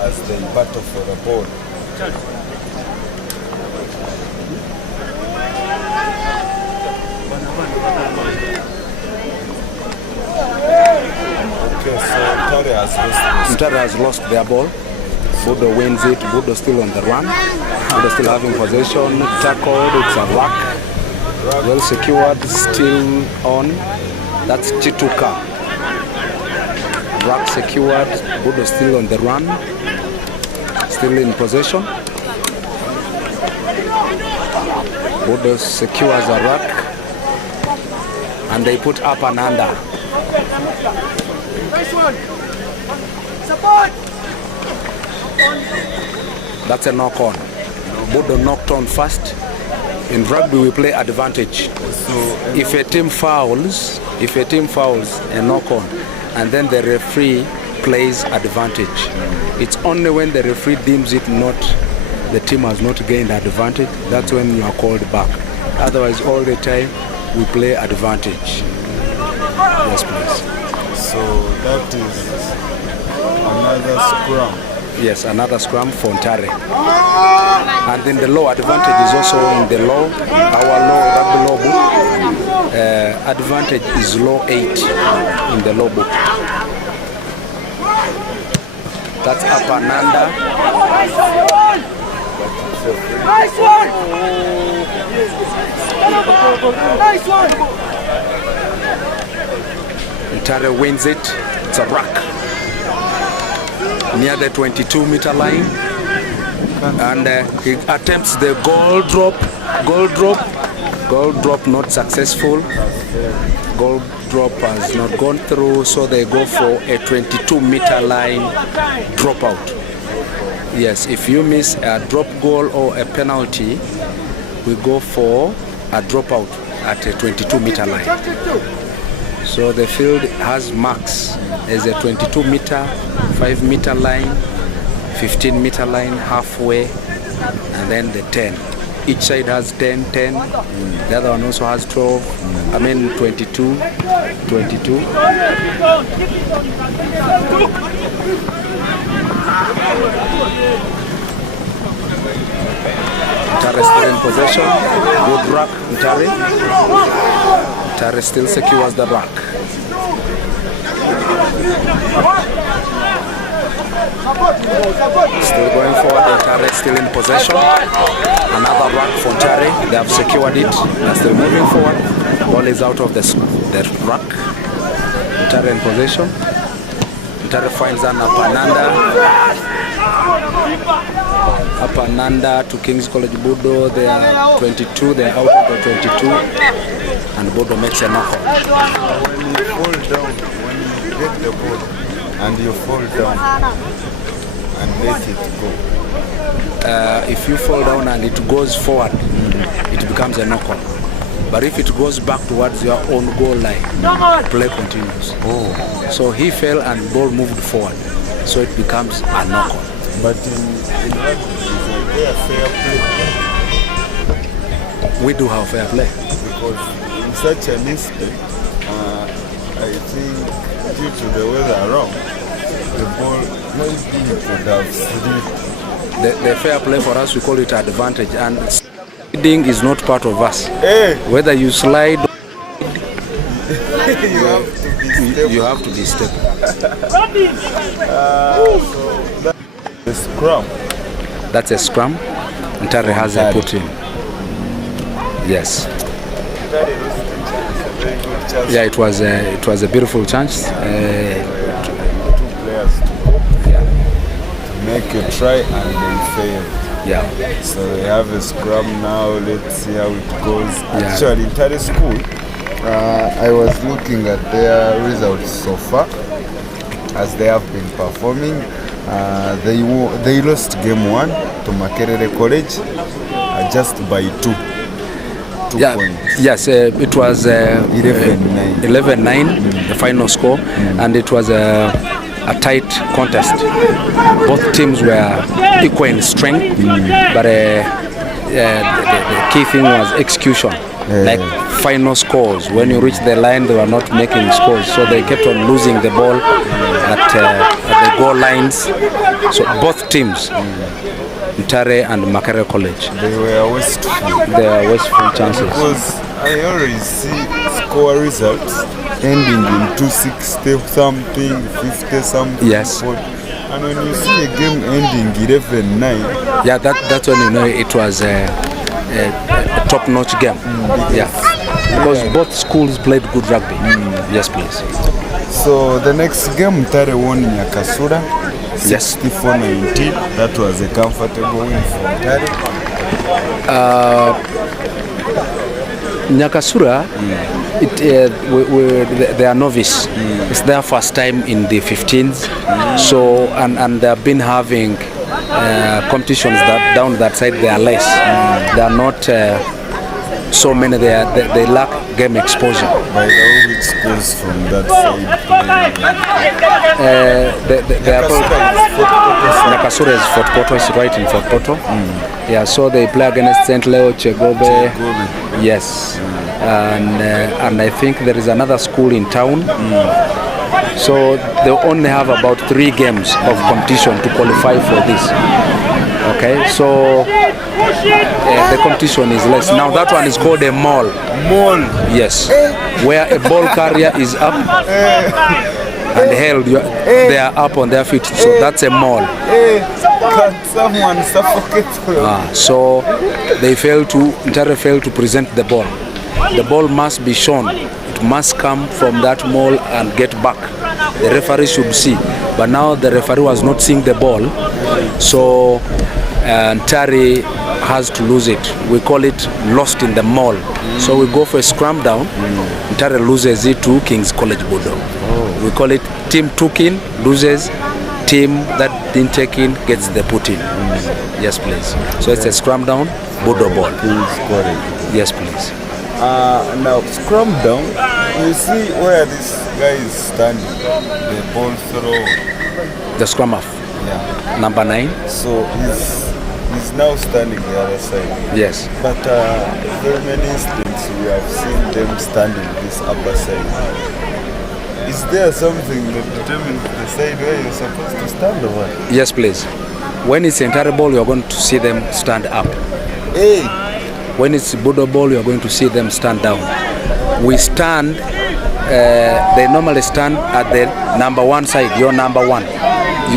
as they battle for the ball. Okay, so Ntare has lost Ntare has lost their ball. Budo wins it. Budo still on the run. Budo still having possession. Tackled. It's a ruck. Well secured. Still on. That's Chituka. Ruck secured. Budo still on the run. Still in possession. Budo secures a ruck. And they put up and under. Nice one. Support. That's a knock on. Budo knocked on first. In rugby we play advantage. So If a team fouls, a knock on, and then the referee plays advantage. It's only when the referee deems it not, the team has not gained advantage, that's when you are called back. Otherwise, all the time we play advantage. Yes, please. so that is another scrum. Yes, another scrum for Ntare. And then the law advantage is also in the law, our law, rugby law book. Advantage is law 8 in the law book. That's up and under. Nice one. Nice one. Ntare wins it. It's a ruck near the 22-meter line, and he attempts the goal drop. Goal drop not successful. Goal drop has not gone through, so they go for a 22-meter line dropout. Yes, if you miss a drop goal or a penalty, we go for a dropout at a 22-meter line. So the field has marks. There's a 22-meter, 5-meter line, 15-meter line, halfway, and then the 10. Each side has 10, 10. The other one also has 12. I mean 22, 22. Ntare still in possession. Good ruck, Ntare. Ntare still secures the ruck. Still going forward, Ntare still in possession. Another ruck for Ntare. They have secured it. They're still moving forward. Ball is out of the ruck. Ntare in possession. Ntare finds an Apananda to King's College Budo. They are 22. They are out of the 22. And Budo makes a knockout. When you fall down, when you get the ball and you fall down and let it go. If you fall down and it goes forward, it becomes a knockout. But if it goes back towards your own goal line, play continues. So he fell and ball moved forward. So it becomes a knockout. But in rugby, is there fair play? We do have fair play. Because in such an instant, I think due to the weather around, the ball maybe could have slipped. The fair play for us, we call it advantage. And sliding is not part of us. Hey. Whether you slide, you have to be stable. stable. The scrum. That's a scrum. Ntare has a put in. Yes. Yeah, it was a beautiful chance. Two players to make a try and they failed. Yeah. So they have a scrum now. Let's see how it goes. Yeah. Actually, in Ntare school, I was looking at their results so far as they have been performing. They lost game 1 to Makerere College just by 2 points. Yes, it was 11-9. 11-9, the final score, and it was a tight contest. Both teams were equal in strength, but the key thing was execution. Like final scores. When you reach the line, they were not making scores, so they kept on losing the ball at the goal lines. So both teams, Ntare and Makerere College, They were wasteful. they are wasteful chances. Because I always see score results ending in 260 something, 50 something. Yes. 40. And when you see a game ending 11-9, Yeah, that's when you know it was a top-notch game. Yeah, because both schools played good rugby. Yes, please. so the next game Ntare won Nyakasura Yes. 64-19. That was a comfortable win for Ntare. Nyakasura, they are novice. It's their first time in the 15s. So and they have been having competitions that down that side. They are less. They are not so many. They lack game exposure. By the way, which schools from that side They are called Nyakasura is Fort Portal. It's right in Fort Portal. Yeah, so they play against St. Leo, Chegobe. Yes, and I think there is another school in town. So they only have about 3 games of competition to qualify for this. Okay, so the competition is less. Now that one is called a mall. Yes, where a ball carrier is up and held. They are up on their feet. So that's a mall. Can someone suffocate? So Ntare failed to present the ball. The ball must be shown. It must come from that mall and get back. The referee should see. But now the referee was not seeing the ball. So Ntare has to lose it. We call it lost in the mall. So we go for a scrum down. Ntare loses it to King's College Budo. We call it team took in, loses. Team that didn't take in gets the put in. Yes, please. So it's a scrum down, Budo ball. Yes, please. Now scrum down, you see where this guy is standing, the ball throw. The scrum half. Yeah. Number 9. So he's now standing the other side. Yes. But very many instances we have seen them standing this upper side. Is there something that determines the side where you're supposed to stand or what? Yes, please. When it's Ntare ball, you're going to see them stand up. Hey. When it's Budo ball, you're going to see them stand down. We stand, they normally stand at the number 1 side, your number 1.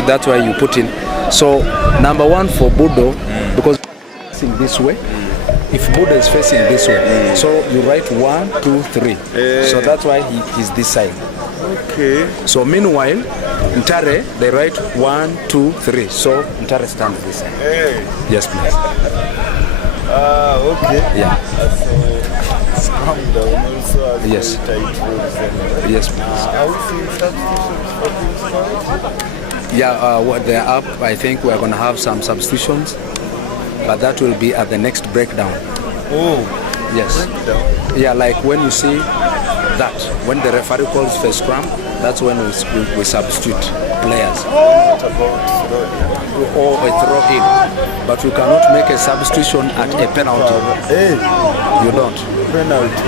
That's why you put in. So number 1 for Budo, because facing this way. If Budo is facing this way, so you write 1, 2, 3. So that's why he's this side. Okay. So meanwhile, Ntare, they write 1, 2, 3. So Ntare stands this side. Yes, please. Okay. Yeah. So Scrum down also has Yes. very tight rules. Yes, please. Are we seeing substitutions for this match? Yeah, what they're up, I think we're going to have some substitutions, but that will be at the next breakdown. Oh, Yes. down. Yeah, like when you see that, when the referee calls for scrum, that's when we substitute players What about throwing? or a throw in. But you cannot make a substitution at a penalty. Hey, You don't. penalty.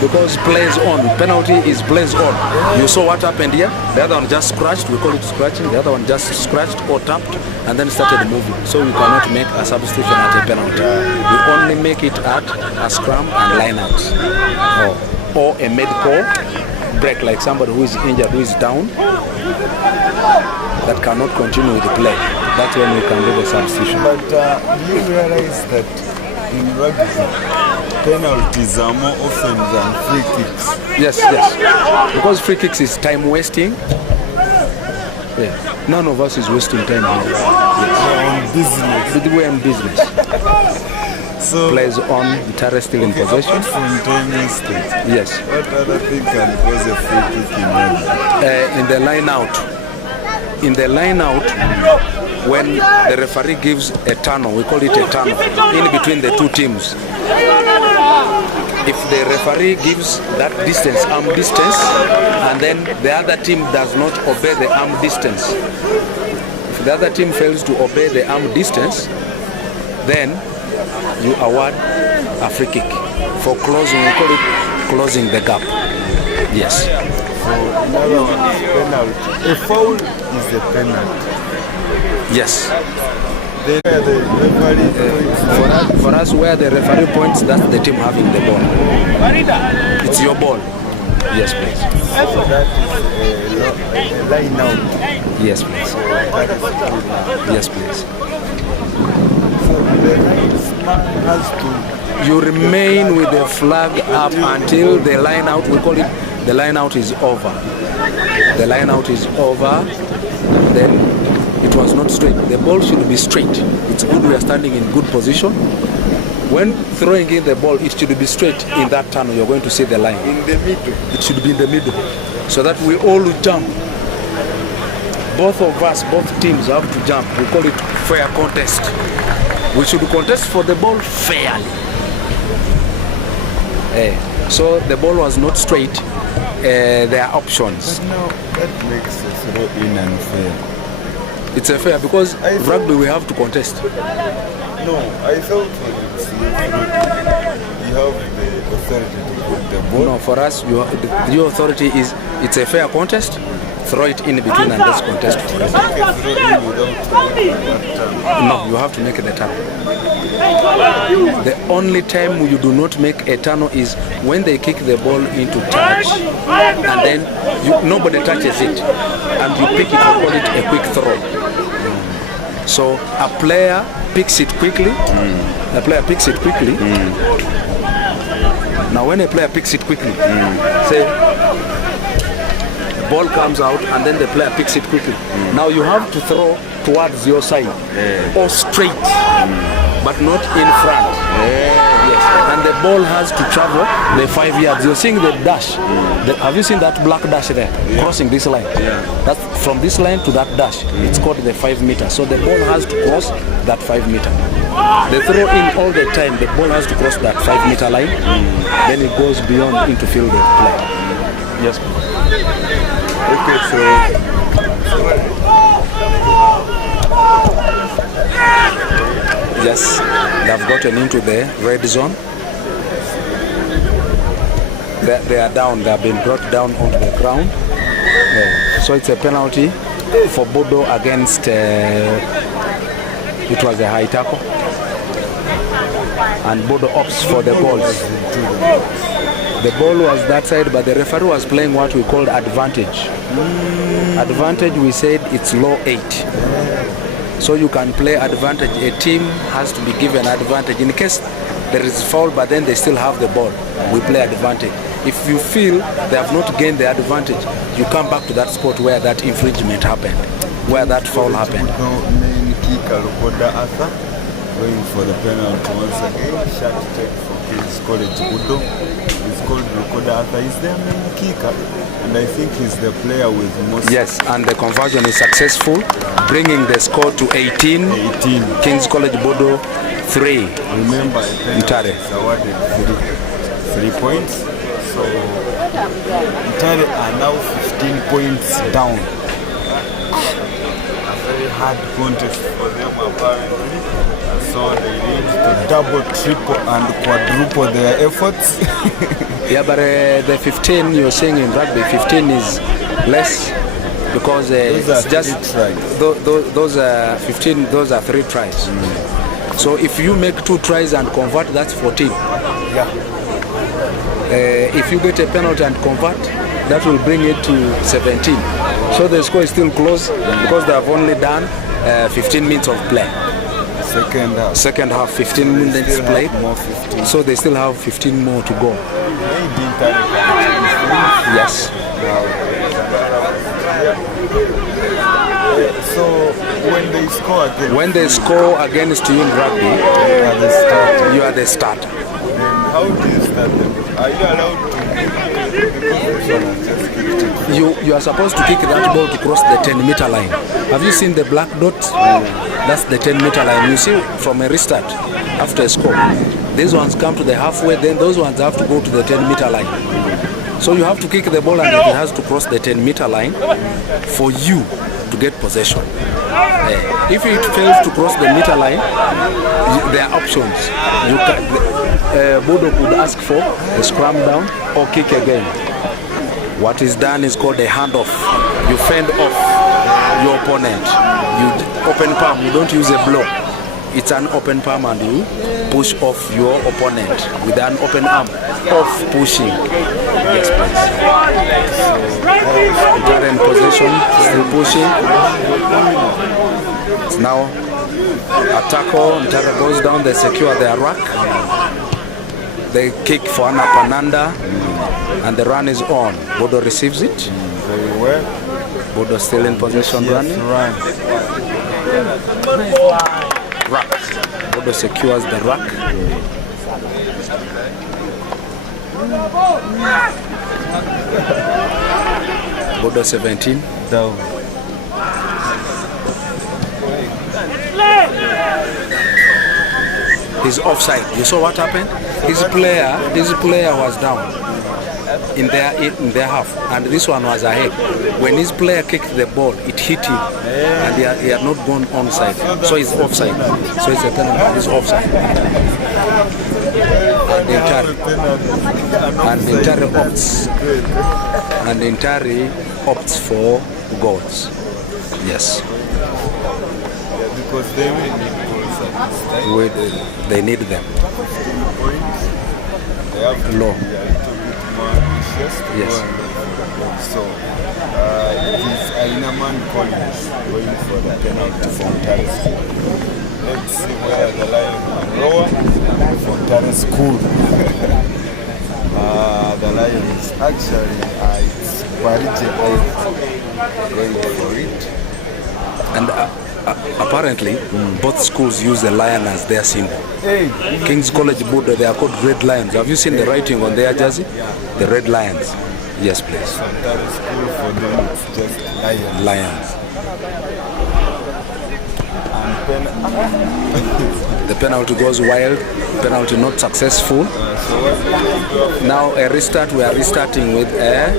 Because plays on, penalty is plays on. You saw what happened here? The other one just scratched, we call it scratching. The other one just scratched or tapped and then started moving. So you cannot make a substitution at a penalty. You only make it at a scrum and line out. Or a medical break, like somebody who is injured, who is down, that cannot continue with the play. That's when we can do the substitution. But do you realize that in rugby, penalties are more often than free kicks? Yes, yes. Because free kicks is time wasting. Yeah. None of us is wasting time here. They're on business. But we're in business. So, Plays on, Ntare still in possession. apart from time wasting, Yes. what other thing can cause a free kick in rugby? In the line out. In the line out, when the referee gives a tunnel, we call it a tunnel, in between the two teams. If the referee gives that distance, arm distance, and then the other team does not obey the arm distance, if the other team fails to obey the arm distance, then you award a free kick for closing. We call it closing the gap. Yes. So, another one is penalty. A foul is a penalty. Yes. The referee points. For us, where the referee points, that's the team having the ball. It's your ball. Yes, please. So that is a line out. Yes, please. That is good. Yes, please. So the linesman has to. You remain with the flag up until the line out. We call it the line out is over. The line out is over. Then it was not straight. The ball should be straight. It's good we are standing in good position. When throwing in the ball, it should be straight in that tunnel. You're going to see the line. In the middle. It should be in the middle, so that we all jump. Both of us, both teams have to jump. We call it fair contest. We should contest for the ball fairly. So the ball was not straight. There are options. But now that makes a throw in unfair. It's a fair because rugby we have to contest. No, I thought when it's throw in, you have the authority to put the ball. No, for us, your authority is it's a fair contest. Throw it in between and let's contest for it. Throw in without that No, you have to make the tunnel. The only time you do not make a tunnel is when they kick the ball into touch and then nobody touches it and you pick it, you call it a quick throw. So a player picks it quickly. A player picks it quickly. Now when a player picks it quickly, say the ball comes out and then the player picks it quickly. Now you have to throw towards your side or straight, but not in front. Yes. And the ball has to travel the 5 yards. You're seeing the dash. Have you seen that black dash there? Crossing this line. That's from this line to that dash. It's called the 5 meter. So the ball has to cross that 5 meter. They throw in all the time. The ball has to cross that 5 meter line. Then it goes beyond into field of play. Yes. Okay, so Yes, they've gotten into the red zone. They are down. They have been brought down onto the ground. So it's a penalty for Budo against. It was a high tackle, and Budo opts for the balls. The ball was that side, but the referee was playing what we called advantage. Advantage, we said it's law 8. So you can play advantage. A team has to be given advantage. In case there is foul, but then they still have the ball, we play advantage. If you feel they have not gained the advantage, you come back to that spot where that infringement happened, where that foul happened. Main kicker, Arthur, going for the penalty once again. Shot take for King's College Budo. He's called Rukoda Arthur. He's their main kicker, and I think he's the player with most. Yes, and the conversion is successful, bringing the score to 18. King's College Budo 3. Remember, Ntare is awarded 3 points. So Ntare are now 15 points down. A very hard contest for them apparently. So they need to double, triple and quadruple their efforts. Yeah, but the 15 you're saying in rugby, 15 is less because it's just those are 15. Those are 3 tries. So if you make 2 tries and convert, that's 14. Yeah. If you get a penalty and convert, that will bring it to 17. So the score is still close because they have only done 15 minutes of play. Second half 15 minutes played. So they still have 15 more to go. Yes. So when they score against you in rugby, you are the starter. How do you start them? Are you allowed to? You are supposed to kick that ball to cross the 10-meter line. Have you seen the black dot? That's the 10-meter line. You see from a restart after a score. These ones come to the halfway, then those ones have to go to the 10-meter line. So you have to kick the ball and it has to cross the 10-meter line for you to get possession. If it fails to cross the meter line, there are options. Budo could ask for a scrum down or kick again. What is done is called a handoff. You fend off your opponent. You open palm, you don't use a blow. It's an open palm and you push off your opponent with an open arm. Off pushing. Yes, please. Ntare in possession, still pushing. It's now a tackle. Ntare goes down, they secure their ruck. They kick for an up and under, and the run is on. Budo receives it. Very well. Budo still in possession, running. Ruck. Budo secures the ruck. Budo 17. Down. He's offside. You saw what happened? His player was down in their half, and this one was ahead. When his player kicked the ball, it hit him, and he had not gone onside. So he's offside. So it's a penalty. He's offside. And Ntare opts for goals. Yes. Because they will need goals at this time. They need them. They have to Low. be a little bit more ambitious to Yes. go and look for the goal. So it is Ainaman Collins going for the penalty from Ntare School. Let's see where the Lions are lower from Ntare School. The Lions actually it's Parije going for it. And apparently, both schools use the lion as their symbol. King's College Budo, they are called Red Lions. Have you seen the writing on their jersey? The Red Lions. Yes, please. Ntare School for them it's just Lions. Lions. And The penalty goes wild. Penalty not successful. Now a restart. We are restarting with a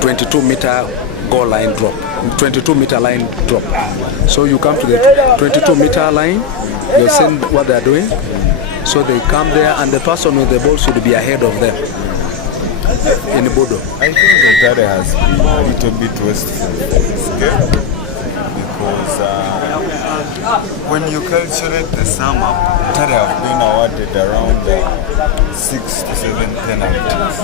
22-meter goal line drop. 22-meter line drop. So you come to the 22-meter line. You're seeing what they're doing. So they come there, and the person with the ball should be ahead of them. In Budo. I think Ntare has been a little bit wasteful in this game because when you calculate the summer, Ntare have been awarded around 6 to 7 penalties.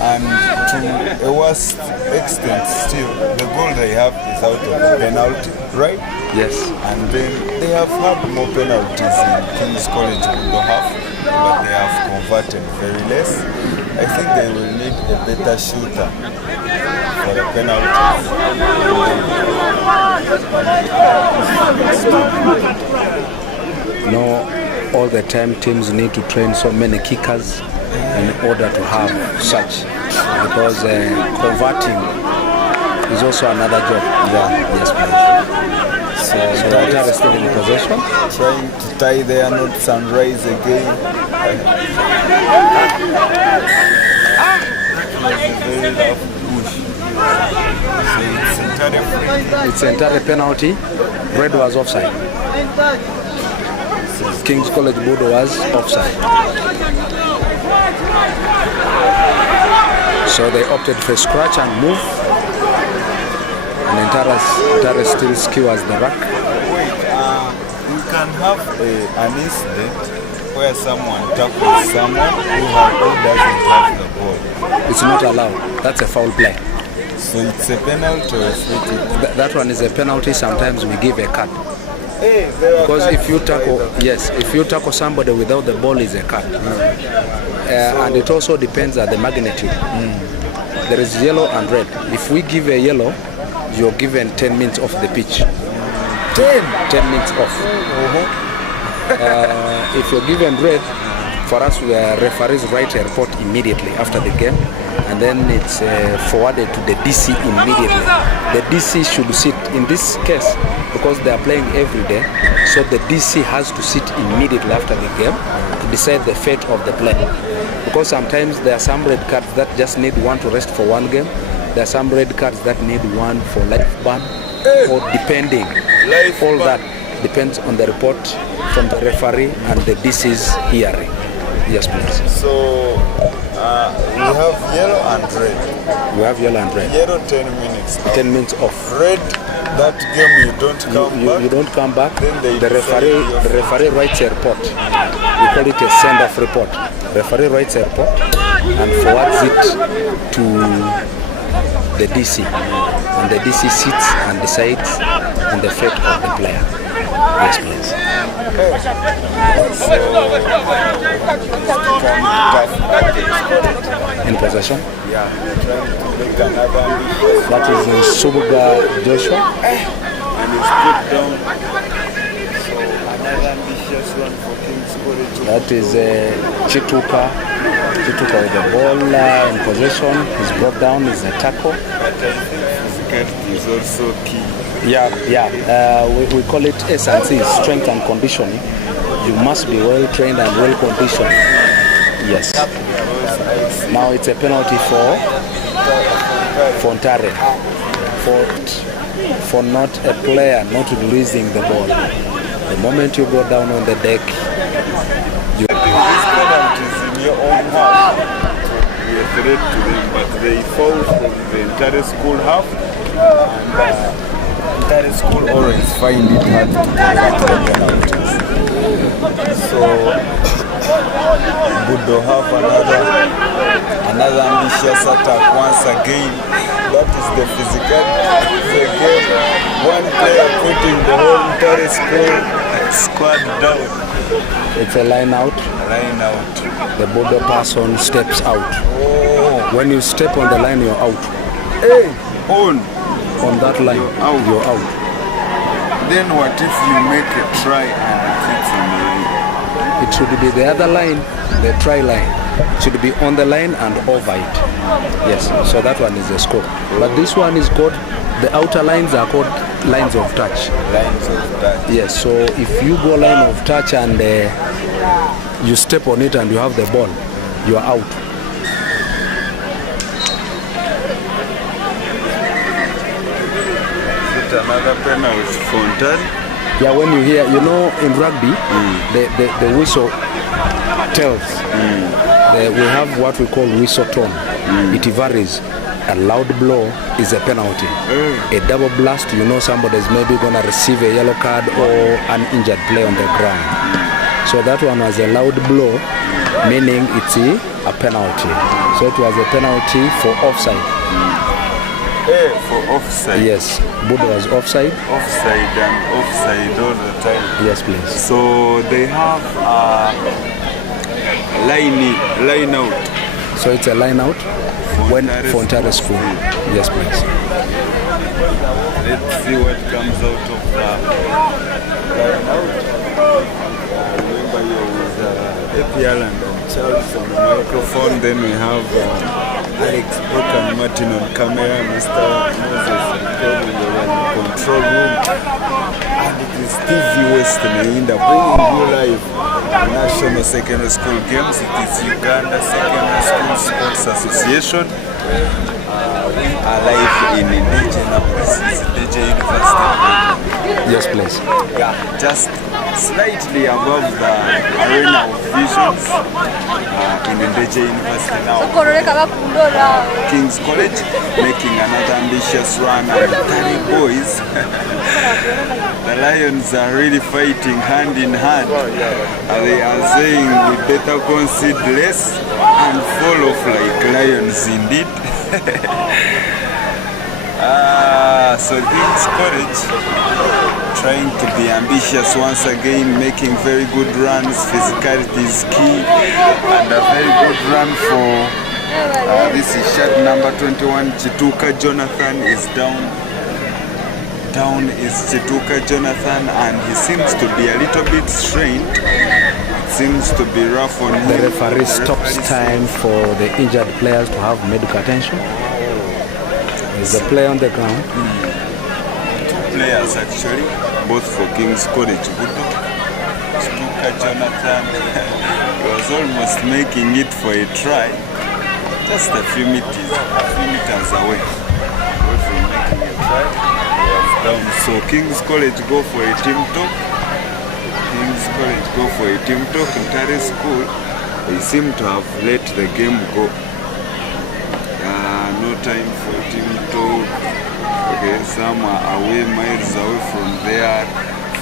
And to a worst extent still, the goal they have is out of the penalty, right? Yes. And then they have had more penalties in King's College Budo half, but they have converted very less. I think they will need a better shooter for the penalties. No, all the time teams need to train so many kickers in order to have such, because converting is also another job. Yeah. Yes, please. So Ntare is still in possession. Trying to tie their knots and rise again. Very rough push. So It's Ntare penalty. Red was offside. King's College Budo was offside. So they opted for scratch and move. And Ntare still skewers the ruck. Wait, we can have an incident where someone tackles someone who doesn't have the ball. It's not allowed. That's a foul play. So it's a penalty or a free kick? That one is a penalty. Sometimes we give a cut. Hey, there are Because if you cards tackle, by the- yes, if you tackle somebody without the ball, is a cut. And it also depends on the magnitude. There is yellow and red. If we give a yellow, you're given 10 minutes off the pitch. 10 minutes off. If you're given red, for us, the referees write a report immediately after the game, and then it's forwarded to the DC immediately. The DC should sit, in this case, because they are playing every day, so the DC has to sit immediately after the game to decide the fate of the play. Because sometimes there are some red cards that just need one to rest for one game. There are some red cards that need one for life ban, or depending. All that depends on the report from the referee and the DC's hearing. Yes, please. So we have yellow and red. We have yellow and red. Yellow 10 minutes. 10 minutes off. Red, that game you don't come back. You don't come back. Then they The referee writes a report. We call it a send-off report. Referee writes a report and forwards it to the DC, and the DC sits and decides on the fate of the player. Yes, please. In possession. Yeah, trying to make another ambitious That is in Subuga Joshua. and it's put down. So another ambitious one for King's College. That is Chituka. Chituka with the ball in possession. He's brought down. Is a tackle. But I think physicality is also key. Yeah. We call it S&C, strength and conditioning. You must be well trained and well conditioned. Yes. Now it's a penalty for Ntare for not a player not releasing the ball. The moment you go down on the deck, you. These penalties in your own half would be a threat to them, but they fall from the Ntare school half, and Ntare school always find it hard to convert the penalties. So Budo have another ambitious attack once again. That is the physicality of the game. One player putting the whole Ntare school squad down. It's a line out. Line out. The Budo person steps out. Oh. When you step on the line, you're out. Hey, on that line, you're out. Then what if you make a try and it's in the line? It should be the other line, the try line. It should be on the line and over it. Yes, so that one is the score. But this one is called, the outer lines are called lines of touch. Lines of touch. Yes, so if you go line of touch and you step on it and you have the ball, you are out. Is it another penalty for Ntare? Yeah, when you hear, in rugby, the whistle tells. We have what we call whistle tone. It varies. a loud blow is a penalty. A double blast, you know somebody's maybe going to receive a yellow card or an injured player on the ground. So that one was a loud blow, meaning it's a penalty. So it was a penalty for offside. For offside? Yes, Budo was offside. Offside and offside all the time. Yes, please. So they have a line out. So it's a line out when for Ntare school. Yes, please. Let's see what comes out of the line out. Remember you're with APL and Charles on the microphone. Then we have Alex Brook and Martin on camera, Mr. Moses in the control room. And it is TV West Nainda bringing you live National Secondary School Games. It is Uganda Secondary School Sports Association. We are live in NDEJJE now. This is NDEJJE University. Yes, please. Yeah, just slightly above the arena of visions in NDEJJE University now. King's College making another ambitious run, and Ntare boys. The Lions are really fighting hand in hand. They are saying we better concede less and fall off like lions indeed. So King's College trying to be ambitious once again, making very good runs. Physicality is key, and a very good run for this is shot number 21. Chituka Jonathan is down. Down is Chituka Jonathan, and he seems to be a little bit strained. It seems to be rough on him. The referee stops time for the injured players to have medical attention. There's a player on the ground. Two players actually, both for King's College. Budo, Chituka Jonathan, he was almost making it for a try, just a few meters away from making a try. He was down. So King's College go for a team talk. King's College go for a team talk. Ntare school, they seem to have let the game go. No time for team talk. Okay, some are away, miles away from their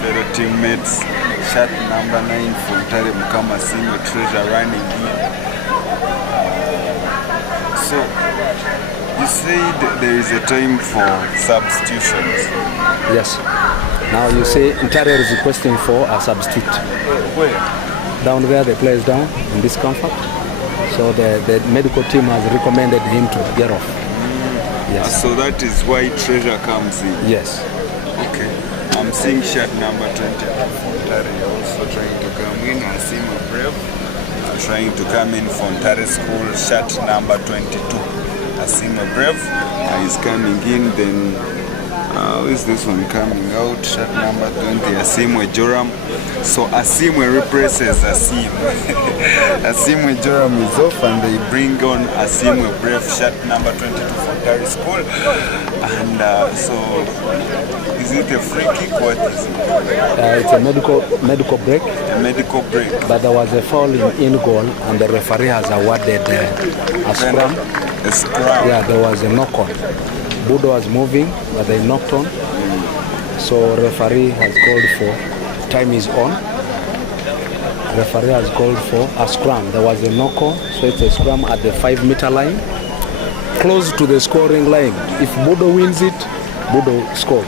fellow teammates. Shot number 9 for Ntare Mukama Simo Treasure running in. So you said there is a time for substitutions. Yes. Now you say Ntare is requesting for a substitute. Where? Down there, the player is down in discomfort. So the medical team has recommended him to get off. Yes. So that is why Treasure comes in. Yes. Okay. I'm seeing shot number 20 for Ntare also trying to come in. Asima Brave trying to come in for Ntare school. Shot number 22. Asima Brave is coming in. Then who is this one coming out? Shot number 20. Asimwe Joram. So Asimwe replaces Asim. Asimwe Joram is off, and they bring on Asimwe Brave. Shot number 22 for Ntare school. And so is it a free kick? What is it? It's a medical break. A medical break. But there was a foul in goal, and the referee has awarded a scrum. A scrum. Yeah, there was a knock-on. Budo was moving, but they knocked on. So referee has called for, time is on. Referee has called for a scrum. There was a knock-on, so it's a scrum at the 5-meter line, close to the scoring line. If Budo wins it, Budo scores.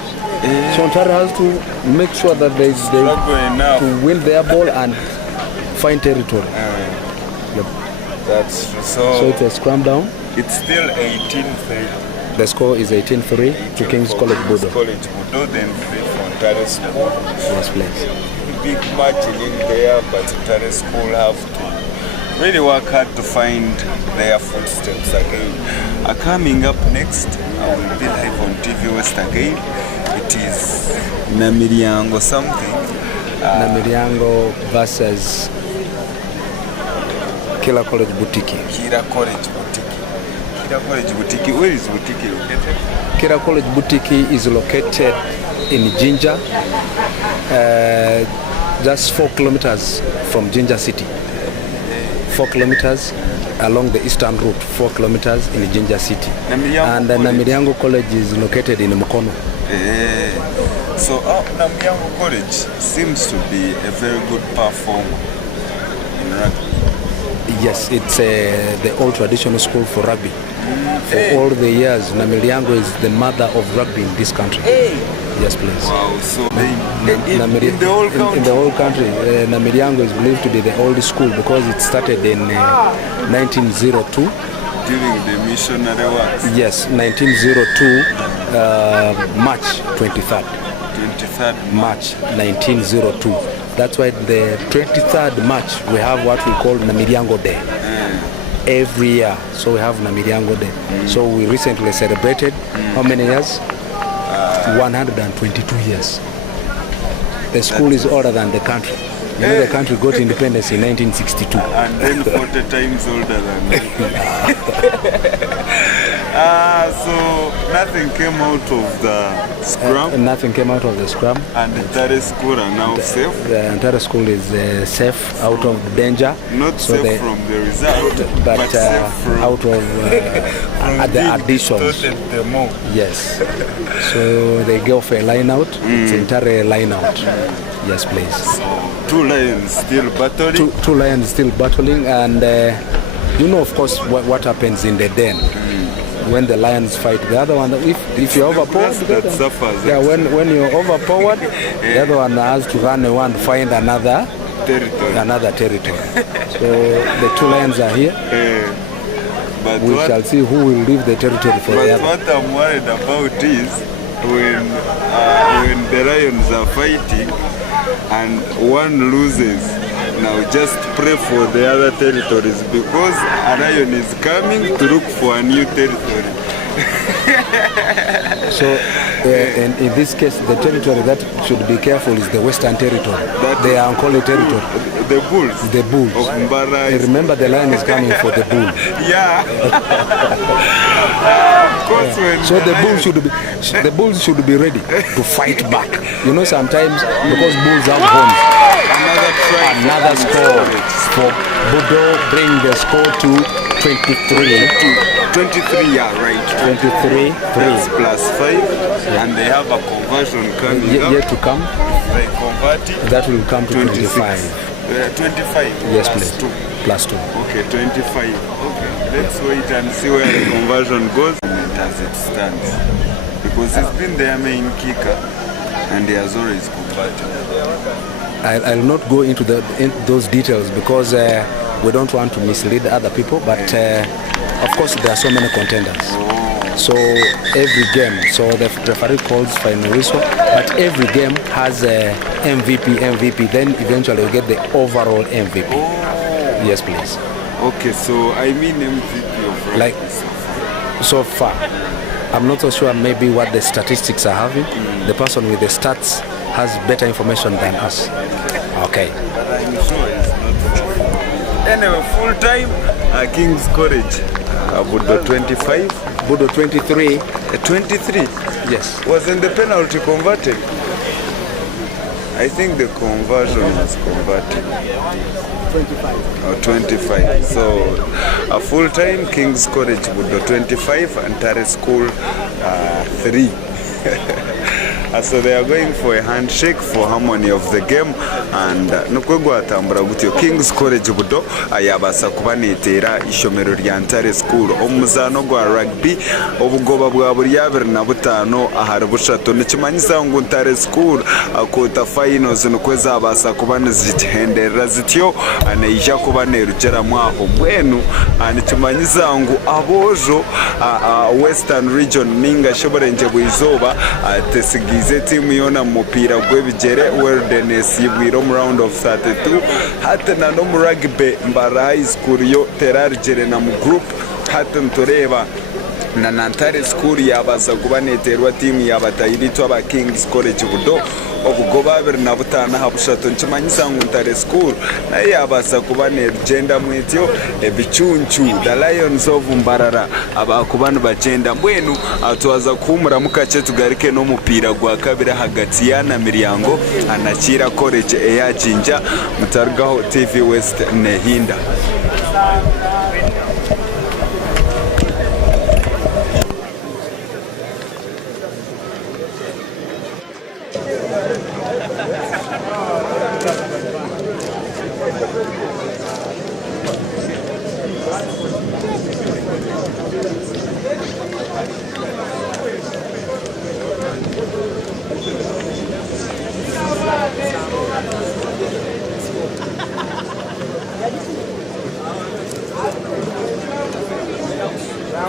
So Ntare has to make sure that they to win their ball and find territory. Yep. That's true. So it's a scrum down. It's still 18-3. The score is 18-3 to King's College Budo. College Budo, then 3 for Ntare school. Yes, please. Big match in there, but Ntare school have to really work hard to find their footsteps again. Coming up next, I will be live on TV West again. It is Namiriango something. Namiriango versus Kira College Butiki. Kira College Butiki. Kira College Butiki. Where is Butiki located? Kira College Butiki is located in Jinja, just 4 kilometers from Jinja City. 4 kilometers. along the eastern route, 4 kilometers in Jinja City. And Namiriango College is located in Mukono. So Namiriango College seems to be a very good performer in rugby. Yes, it's the old traditional school for rugby. For all the years, Namiriango is the mother of rugby in this country. Yes, please. Wow, so in the whole country? In the whole country, Namiriango is believed to be the old school because it started in 1902. During the missionary works? Yes, 1902, March 23rd. 23rd March 1902. That's why the 23rd March we have what we call Namiriango Day. Every year, so we have Namiriango Day. So we recently celebrated how many years? 122 years. The school is older than the country. You know, the country got independence in 1962. And then 40 times older than me. So nothing came out of the Scrum? Nothing came out of the Scrum. And the Ntare school are now safe? The Ntare school is safe, out of danger. Not so safe from the result, but safe from out of the additions. Yes. So they go for a line out. It's Ntare line out. Yes, please. So 2 lions still battling? Two lions still battling, and you know, of course, what happens in the den. When the lions fight, the other one, if you're overpowered, when you're overpowered, the other one has to run away and find another territory. So the 2 lions are here. But we shall see who will leave the territory for the other. What I'm worried about is when the lions are fighting and one loses. Now just pray for the other territories because a lion is coming to look for a new territory. So in this case, the territory that should be careful is the Western Territory. The Ankole territory. The bulls. The bulls. Remember, the lion is coming for the bull. Yeah. Of course, so the bulls should be ready to fight back. You know, sometimes because bulls have horns. Another score for Budo, bring the score to 23. 23, yeah, right. 23, 3. That's +5, and they have a conversion coming up. Yet to come. They convert it. That will come to 25. 25? Yes, plus please. 2. Plus 2. Okay, 25. Okay, let's wait and see where the conversion goes as it stands. Because he's been their main kicker, and he has always converted. I'll not go into those details because we don't want to mislead other people, but of course there are so many contenders. So every game, so the referee calls final whistle, but every game has a MVP, then eventually we get the overall MVP. Yes, please. Okay, so I mean MVP of rugby like so far. I'm not so sure maybe what the statistics are having. The person with the stats has better information than us. Okay. But I'm sure it's not true. Anyway, full time, King's College, Budo 25. Budo 23. 23? Yes. Wasn't the penalty converted? I think the conversion was converted. 25. Oh, 25. So, a full time, King's College, Budo 25, and Ntare School 3. So they are going for a handshake for harmony of the game, and nukwegwa atambura gutyo King's College Budo ayabasa kubanetera ishomero rya Ntare School omuzano gwa rugby obugoba bwa buri 25 ahari bushato nikimanyisa ngo Ntare School akota finals nukweza abasa kubanezithenderera zityo anayija kubanerugera mwaho bwenu nikimanyisa ngo abojo Western Region ninga shoborenje bwizoba tesigize timu yona mupira gwebigere Wilderness yibwiro mu round of 32 hata na no mu rugby mbara high school yo terarigere na mu group hata ntoreba na Ntare School yabaza kubaneterwa timu yabatayirito aba King's College Budo obugoba 25 habushato nkimanyisa ngo Ntare School naye yabaza kubanerugenda mwetyo ebichunchu the Lions of Mbarara abakubana bagenda mbwenu atwaza kumura mukace tugarike no mupira gwa kabiri hagati ya Namiriango anakira College eya Jinja mutargaho TV West nehinda.